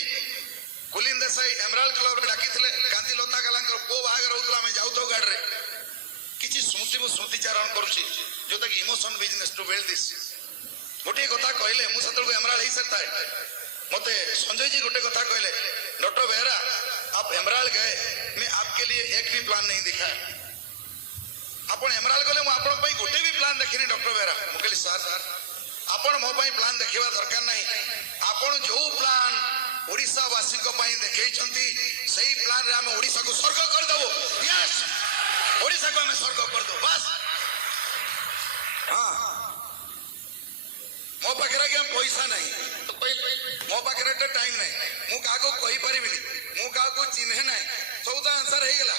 କୁଲିନ ଦେଶାଇ ଏମରାଲ୍ଡ କ୍ଲବରେ ଡାକିଥିଲେ ଗାନ୍ଧୀ ଲତା ଗାଲାଙ୍କର ପୁଅ ବାହାଘର ହଉଥିଲା ଆମେ ଯାଉଥାଉ ଗାଡ଼ିରେ କିଛି ସ୍ମୃତିଚାରଣ କରୁଛି ଯୋଉଟାକି emotion business to build this ଗୋଟିଏ କଥା କହିଲେ ମୁଁ ସେତେବେଳକୁ ଏମରାଲ୍ଡ ହେଇସାରିଥାଏ ମୋତେ ସଞ୍ଜୟଜୀ ଗୋଟେ କଥା କହିଲେ ଡକ୍ଟର ବେହେରା आप एमराल्ड गए मैं आपके लिए एक भी प्लान नहीं दिखाया ଆପଣ ଏମରାଲ୍ଡ ଗଲେ ମୁଁ ଆପଣଙ୍କ ପାଇଁ ଗୋଟେ ବି ପ୍ଲାନ୍ ଦେଖିନି ଡକ୍ଟର ବେହେରା ମୁଁ କହିଲି ସାର୍ ଆପଣ ମୋ ପାଇଁ ପ୍ଲାନ୍ ଦେଖିବା ଦରକାର ନାହିଁ ଆପଣ ଯୋଉ ପ୍ଲାନ୍ ଓଡ଼ିଶାବାସୀଙ୍କ ପାଇଁ ଦେଖେଇଛନ୍ତି ସେଇ ପ୍ଲାନ୍ରେ ଆମେ ଓଡ଼ିଶାକୁ ସ୍ୱର୍ଗ କରିଦେବୁ ୟେସ୍ ଓଡ଼ିଶାକୁ ଆମେ ସ୍ୱର୍ଗ କରିଦେବୁ ବାସ୍ ହଁ ମୋ ପାଖରେ ଆଜ୍ଞା ପଇସା ନାହିଁ ମୋ ପାଖରେ ଏତେ ଟାଇମ୍ ନାହିଁ ମୁଁ କାହାକୁ କହିପାରିବିନି ମୁଁ କାହାକୁ ଚିହ୍ନେ ନାହିଁ ସବୁ ତ ଆନ୍ସର ହେଇଗଲା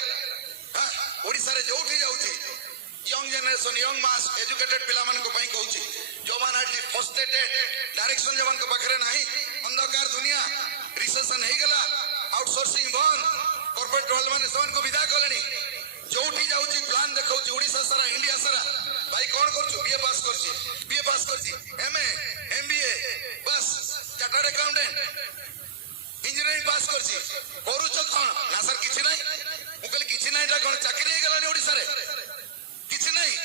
ଓଡ଼ିଶାରେ ଯୋଉଠି ଯାଉଛି ୟଙ୍ଗ ଜେନେରେସନ୍ ୟଙ୍ଗ ମାସ୍ ଏଜୁକେଟେଡ୍ ପିଲାମାନଙ୍କ ପାଇଁ କହୁଛି ଯୋଉମାନେ ଆଜି ଫ୍ରଷ୍ଟ୍ରେଟେଡ୍ ଡାଇରେକ୍ସନ୍ ଯୋଉମାନଙ୍କ ପାଖରେ ନାହିଁ ଅନ୍ଧକାର ଦୁନିଆ ରିସେସନ୍ ହେଇଗଲା ଆଉଟସୋର୍ସିଂ ବନ୍ଦ କର୍ପୋରେଟ୍ ୱାର୍ଲଡ ମାନେ ସେମାନଙ୍କୁ ବିଦା କଲେଣି ଯୋଉଠି ଯାଉଛି ପ୍ଲାନ୍ ଦେଖାଉଛି ଓଡ଼ିଶା ସାରା ଇଣ୍ଡିଆ ସାରା ଭାଇ କ'ଣ କରୁଛୁ ବିଏ ପାସ୍ କରିଛି MA MBA ବାସ୍ ଚାର୍ଟାର୍ଡ ଆକାଉଣ୍ଟାଣ୍ଟ ଇଞ୍ଜିନିୟରିଂ ପାସ୍ କରିଛି କରୁଛ କ'ଣ ନା ସାର୍ କିଛି ନାହିଁ ମୁଁ କହିଲି କିଛି ନାହିଁ ଏଟା କ'ଣ ଚାକିରି ହେଇଗଲାଣି ଓଡ଼ିଶାରେ କିଛି ନାହିଁ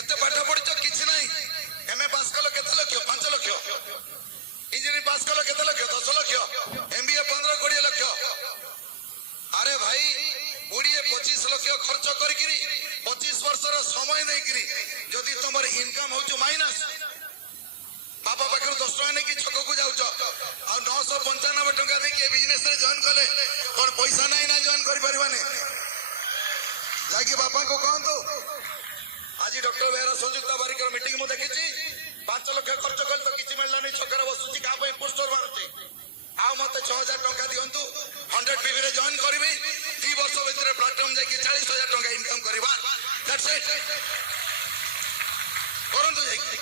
ଏତେ ପାଠ ପଢିଛ କିଛି ନାହିଁ MA ପାସ୍ କଲ କେତେ ଲକ୍ଷ 5 ଲକ୍ଷ ଇଞ୍ଜିନିୟରିଂ ପାସ୍ କଲ କେତେ ଲକ୍ଷ 10 ଲକ୍ଷ MBA 15-20 ଲକ୍ଷ ଆରେ ଭାଇ 20-25 ଲକ୍ଷ ଖର୍ଚ୍ଚ କରିକିରି 25 ବର୍ଷର ସମୟ ନେଇକିରି ଯଦି ତମର ଇନକମ୍ ହଉଛି ମାଇନସ୍ ବାପା ପାଖରୁ 10 ଟଙ୍କା ନେଇକି ଛକକୁ ଯାଉଛ ଆଉ 995 ଟଙ୍କା ଦେଇକି ଏ ବିଜନେସରେ ଜଏନ୍ କଲେ କ'ଣ ପଇସା ନାହିଁ ନା ଜଏନ୍ କରିପାରିବାନି ଯାଇକି ବାପାଙ୍କୁ କହନ୍ତୁ ଆଜି ଡକ୍ଟର ବେହେରା ସଂଯୁକ୍ତା ବାରିକର ମିଟିଂ ମୁଁ ଦେଖିଛି 5 ଲକ୍ଷ ଖର୍ଚ୍ଚ କଲେ ତ କିଛି ମିଳିଲାନି ଛକରେ ବସୁଛି କାହା ପାଇଁ ପୋଷ୍ଟର ମାରୁଛି ଆଉ ମତେ 6,000 ଟଙ୍କା ଦିଅନ୍ତୁ 100 PVରେ ଜଏନ୍ କରିବି 2 ବର୍ଷ ଭିତରେ ପ୍ଲାଟଫର୍ମ ଯାଇକି 40,000 ଟଙ୍କା ଇନକମ୍ କରିବା ଦ୍ୟାଟ୍ସ ଇଟ୍ କରନ୍ତୁ ଯାଇକି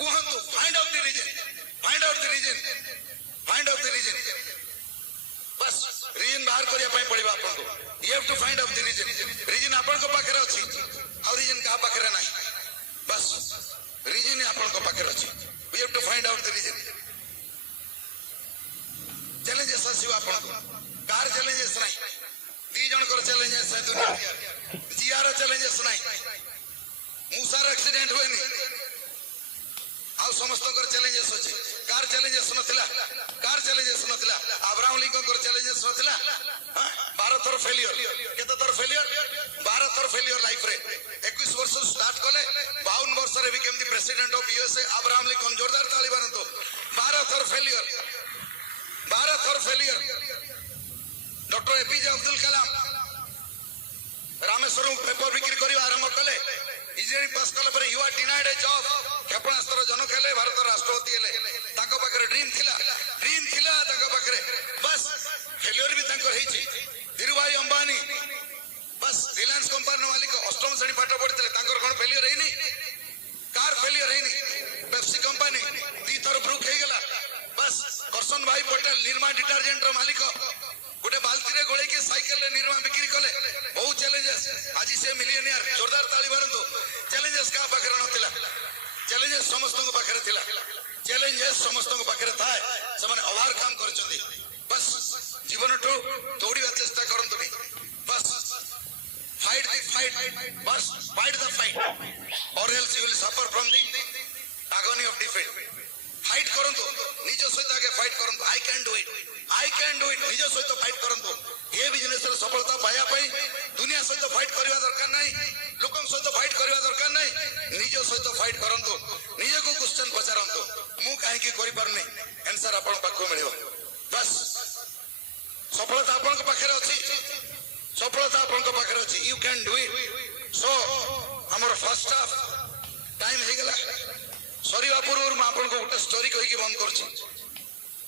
କୁହନ୍ତୁ ଫାଇଣ୍ଡ ଆଉଟ୍ ଦି ରିଜନ୍ ବାସ୍ ରିଜନ୍ ବାହାର କରିବା ପାଇଁ ପଡ଼ିବ ଆପଣଙ୍କୁ you have to find out the reason ଆପଣଙ୍କ ପାଖରେ ଅଛି ଆଉ ରିଜନ୍ କାହା ପାଖରେ ନାହିଁ ବାସ୍ ରିଜନ୍ ଆପଣଙ୍କ ପାଖରେ ଅଛି you have to find out the reason challenges ଆସିବ ଆପଣଙ୍କୁ କାହାର ଚ୍ୟାଲେଞ୍ଜେସ୍ ନାହିଁ 2 ଜଣଙ୍କର ଚ୍ୟାଲେଞ୍ଜେସ୍ ନାହିଁ ଦୁନିଆ ଜିଆର ଚ୍ୟାଲେଞ୍ଜେସ୍ ନାହିଁ ମୂଷାର ଆକ୍ସିଡେଣ୍ଟ ହୁଏନି ଆଉ समस्त चैलेंजेस अच्छे कार चैलेंजेस नथिला कार चैलेंजेस नथिला अब्राहम लिंकन चैलेंजेस नथिला 12 थर फेलियर केते थर फेलियर 12 थर फेलियर लाइफ रे 21 वर्ष स्टार्ट कले 52 वर्ष रे became the president of USA Abraham Lincoln जोरदार ताली मारंतो 12 थर failure doctor APJ Abdul Kalam Rameswaram paper बिक्री करबा आरंभ कले इंजीनियरिंग पास कला पर you are denied a job क्षेपणास्त्र जनक हेले भारत राष्ट्रपति हेले ताको पाखरे ड्रीम थिला ताको पाखरे बस फेलियर भी तांकर हेची धीरूभाई अंबानी बस रिलायंस कंपनी मालिक अष्टम श्रेणी पाठ पढ़ितले तांकर कोन फेलियर हेनी कार फेलियर हेनी पेप्सी कंपनी दी थर ब्रुक हे गेला बस करसन भाई पटेल निर्मा डिटर्जेंट रो मालिक गोटे बाल्टी रे गोळे के साइकिल रे निर्मा बिक्री कले बहुत चैलेंजेस आज से मिलियनियर जोरदार ताली मारंतो चैलेंजेस का पाखरे नथिला चैलेंजेस समस्त को पाखरे थिला चैलेंजेस समस्त को पाखरे थाए से माने ओवरकम करचंदी बस जीवन टू दौड़िया चेष्टा करंतु नहीं बस फाइट द फाइट बस फाइट द फाइट और else you will suffer from the agony of defeat fight करंतु निज सहित आगे फाइट करंतु आई कैन डू इट निज सहित फाइट करंतु ये बिजनेस रे सफलता पाया पई दुनिया सहित फाइट करबा दरकार नहीं लोकन सहित फाइट करबा दरकार नहीं निज सहित फाइट करंतु निज को क्वेश्चन पचारंतु मु काहे की करि परने आंसर आपन पाखो मिलिबो बस सफलता आपन को पाखरे अछि you can do it so हमर फर्स्ट हाफ टाइम हे गेला सरीवा पूर्व मैं आपन को गोटे स्टोरी कहि के बंद करछि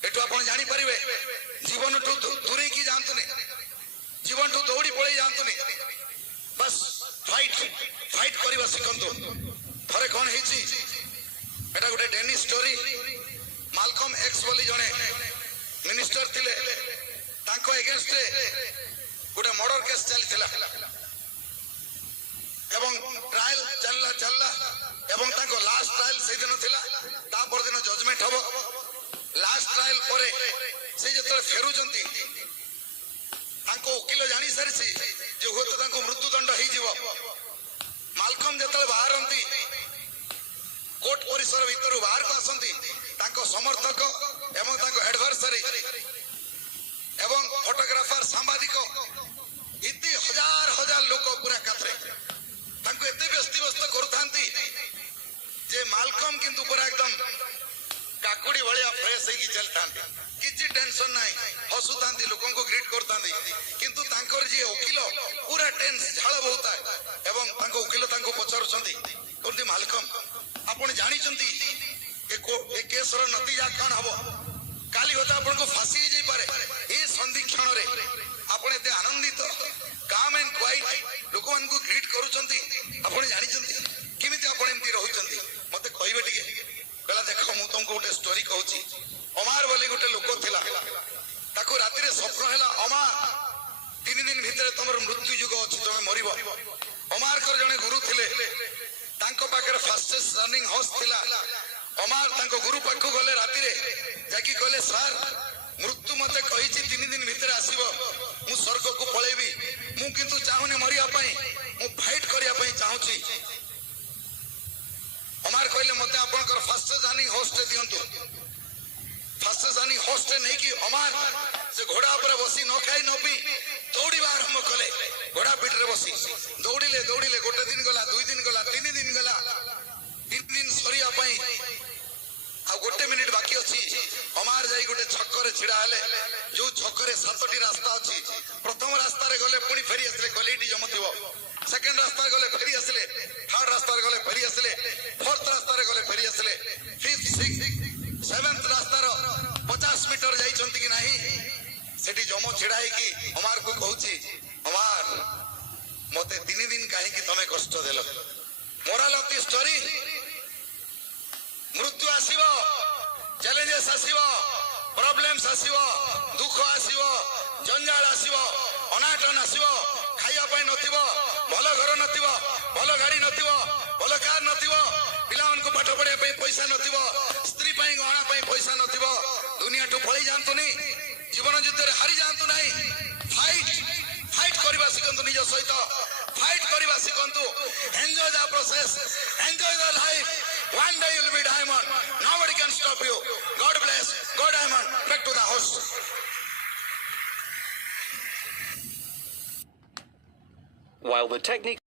एटु आपन जानि परिबे जीवन टू दूरे की जानतु ने जीवन टू दौड़ी पळे जानतु ने बस फाइट करबा सिखंतु थरे कोन हेछि एटा गोटे डेनिश स्टोरी मालकम एक्स बोली जने मिनिस्टर थिले तांको अगेंस्ट गोटे मर्डर केस चलिथिला एवं ट्रायल चलला एवं तांको लास्ट ट्रायल से दिन थिला ता पर दिन जजमेंट हबो लास्ट ट्रायल परे से जतले फेरुचंती तांको वकील जानि सारिछि जे होत तांको मृत्युदंड हेइ जीवो मालकम जतले बाहरंती कोर्ट परिसर भीतर बाहर को आसंती तांको समर्थक एवं तांको एडवर्सरी एवं फोटोग्राफर सांबादिक इति हजार लोक पूरा कातरे तांको एते व्यस्त करथांती जे मालकम किंतु पूरा एकदम काकुड़ी भलिया फ्रेश हे की चलथांती किछि टेंशन नाही हसुथांती लोकन को ग्रीट करथांती किंतु तांकर जे वकील पूरा टेंस झाळ बहुता एवं तांको वकील तांको पचारुछंती कोंती मालकम आपण जानि चंती ए केस रो नतीजा कोन हबो काली होता आपण को फांसी हे जाई पारे ए संधि क्षण रे आपण एते आनंदित काम एंड क्वाइट लोकन को ग्रीट करूछंती आपण जानि चंती किमिति आपण एंती रहुछंती मते कहिबे टिके कहला देखो मु तुमको गोटे स्टोरी कहूची अमार बोली गोटे लोक थिला ताको राति रे स्वप्न हैला अमार 3 दिन भितर तमर मृत्यु युग अछि तमे मरिबो अमार कर जने गुरु थिले तांको पाखरे फास्टेस्ट रनिंग हॉर्स थिला अमार तांको गुरु पाखु गले राति रे जाकी कहले सर मृत्यु मते कहिछि 3 दिन भितर आसीबो मु स्वर्ग को पळेबी मु किंतु चाहुने मरिया पई मु फाइट करिया पई चाहुची अमार कहले मते आपनकर फास्ट जानी होस्ट दियंतु फास्ट जानी होस्ट नहीं कि अमार से घोड़ा ऊपर बसी न खाई न पी दौड़ीबा आरंभ कले घोड़ा पीठ रे बसी दौड़िले गोटे दिन गला 2 दिन गला 3 दिन गला 3 दिन सरिया पई आ गोटे मिनिट बाकी अछि अमार जाई गोटे छक्कर छिड़ा हले जो छक्कर 7टी रास्ता अछि प्रथम रास्ता रे गले पुनी फेरी असले क्वालिटी जमथिबो सेकंड रास्ता गले फेरी असले थर्ड रास्ता रे गले फेरी असले फोर्थ रास्ता रे गले फेरी असले फिफ्थ सिक्स्थ सेवेंथ रास्ता रो 50 मीटर जाई चंती कि नाही सेठी जमो छिड़ाई कि अमार को कहूची अमार मते 3 दिन काहे कि तमे कष्ट देलो मोरल ऑफ द स्टोरी मृत्यु आसीबो चैलेंजेस आसीबो प्रॉब्लम्स आसीबो दुख आसीबो जंजाल आसीबो अनाटन आसीबो खाइया पई नथिबो भलो घर नथिबो भलो गाड़ी नथिबो भलो कार नथिबो पिलावन को पाठ पढ़े पई पैसा नथिबो स्त्री पई गहना पई पैसा नथिबो दुनिया टू पळी जानतुनी जीवन युद्ध रे हारि जानतु नाही फाइट करबा सिकंतु निज सहित फाइट करबा सिकंतु enjoy the process enjoy the life One day you'll be diamond. Nobody can stop you. God bless. Go diamond. Back to the host. While the technique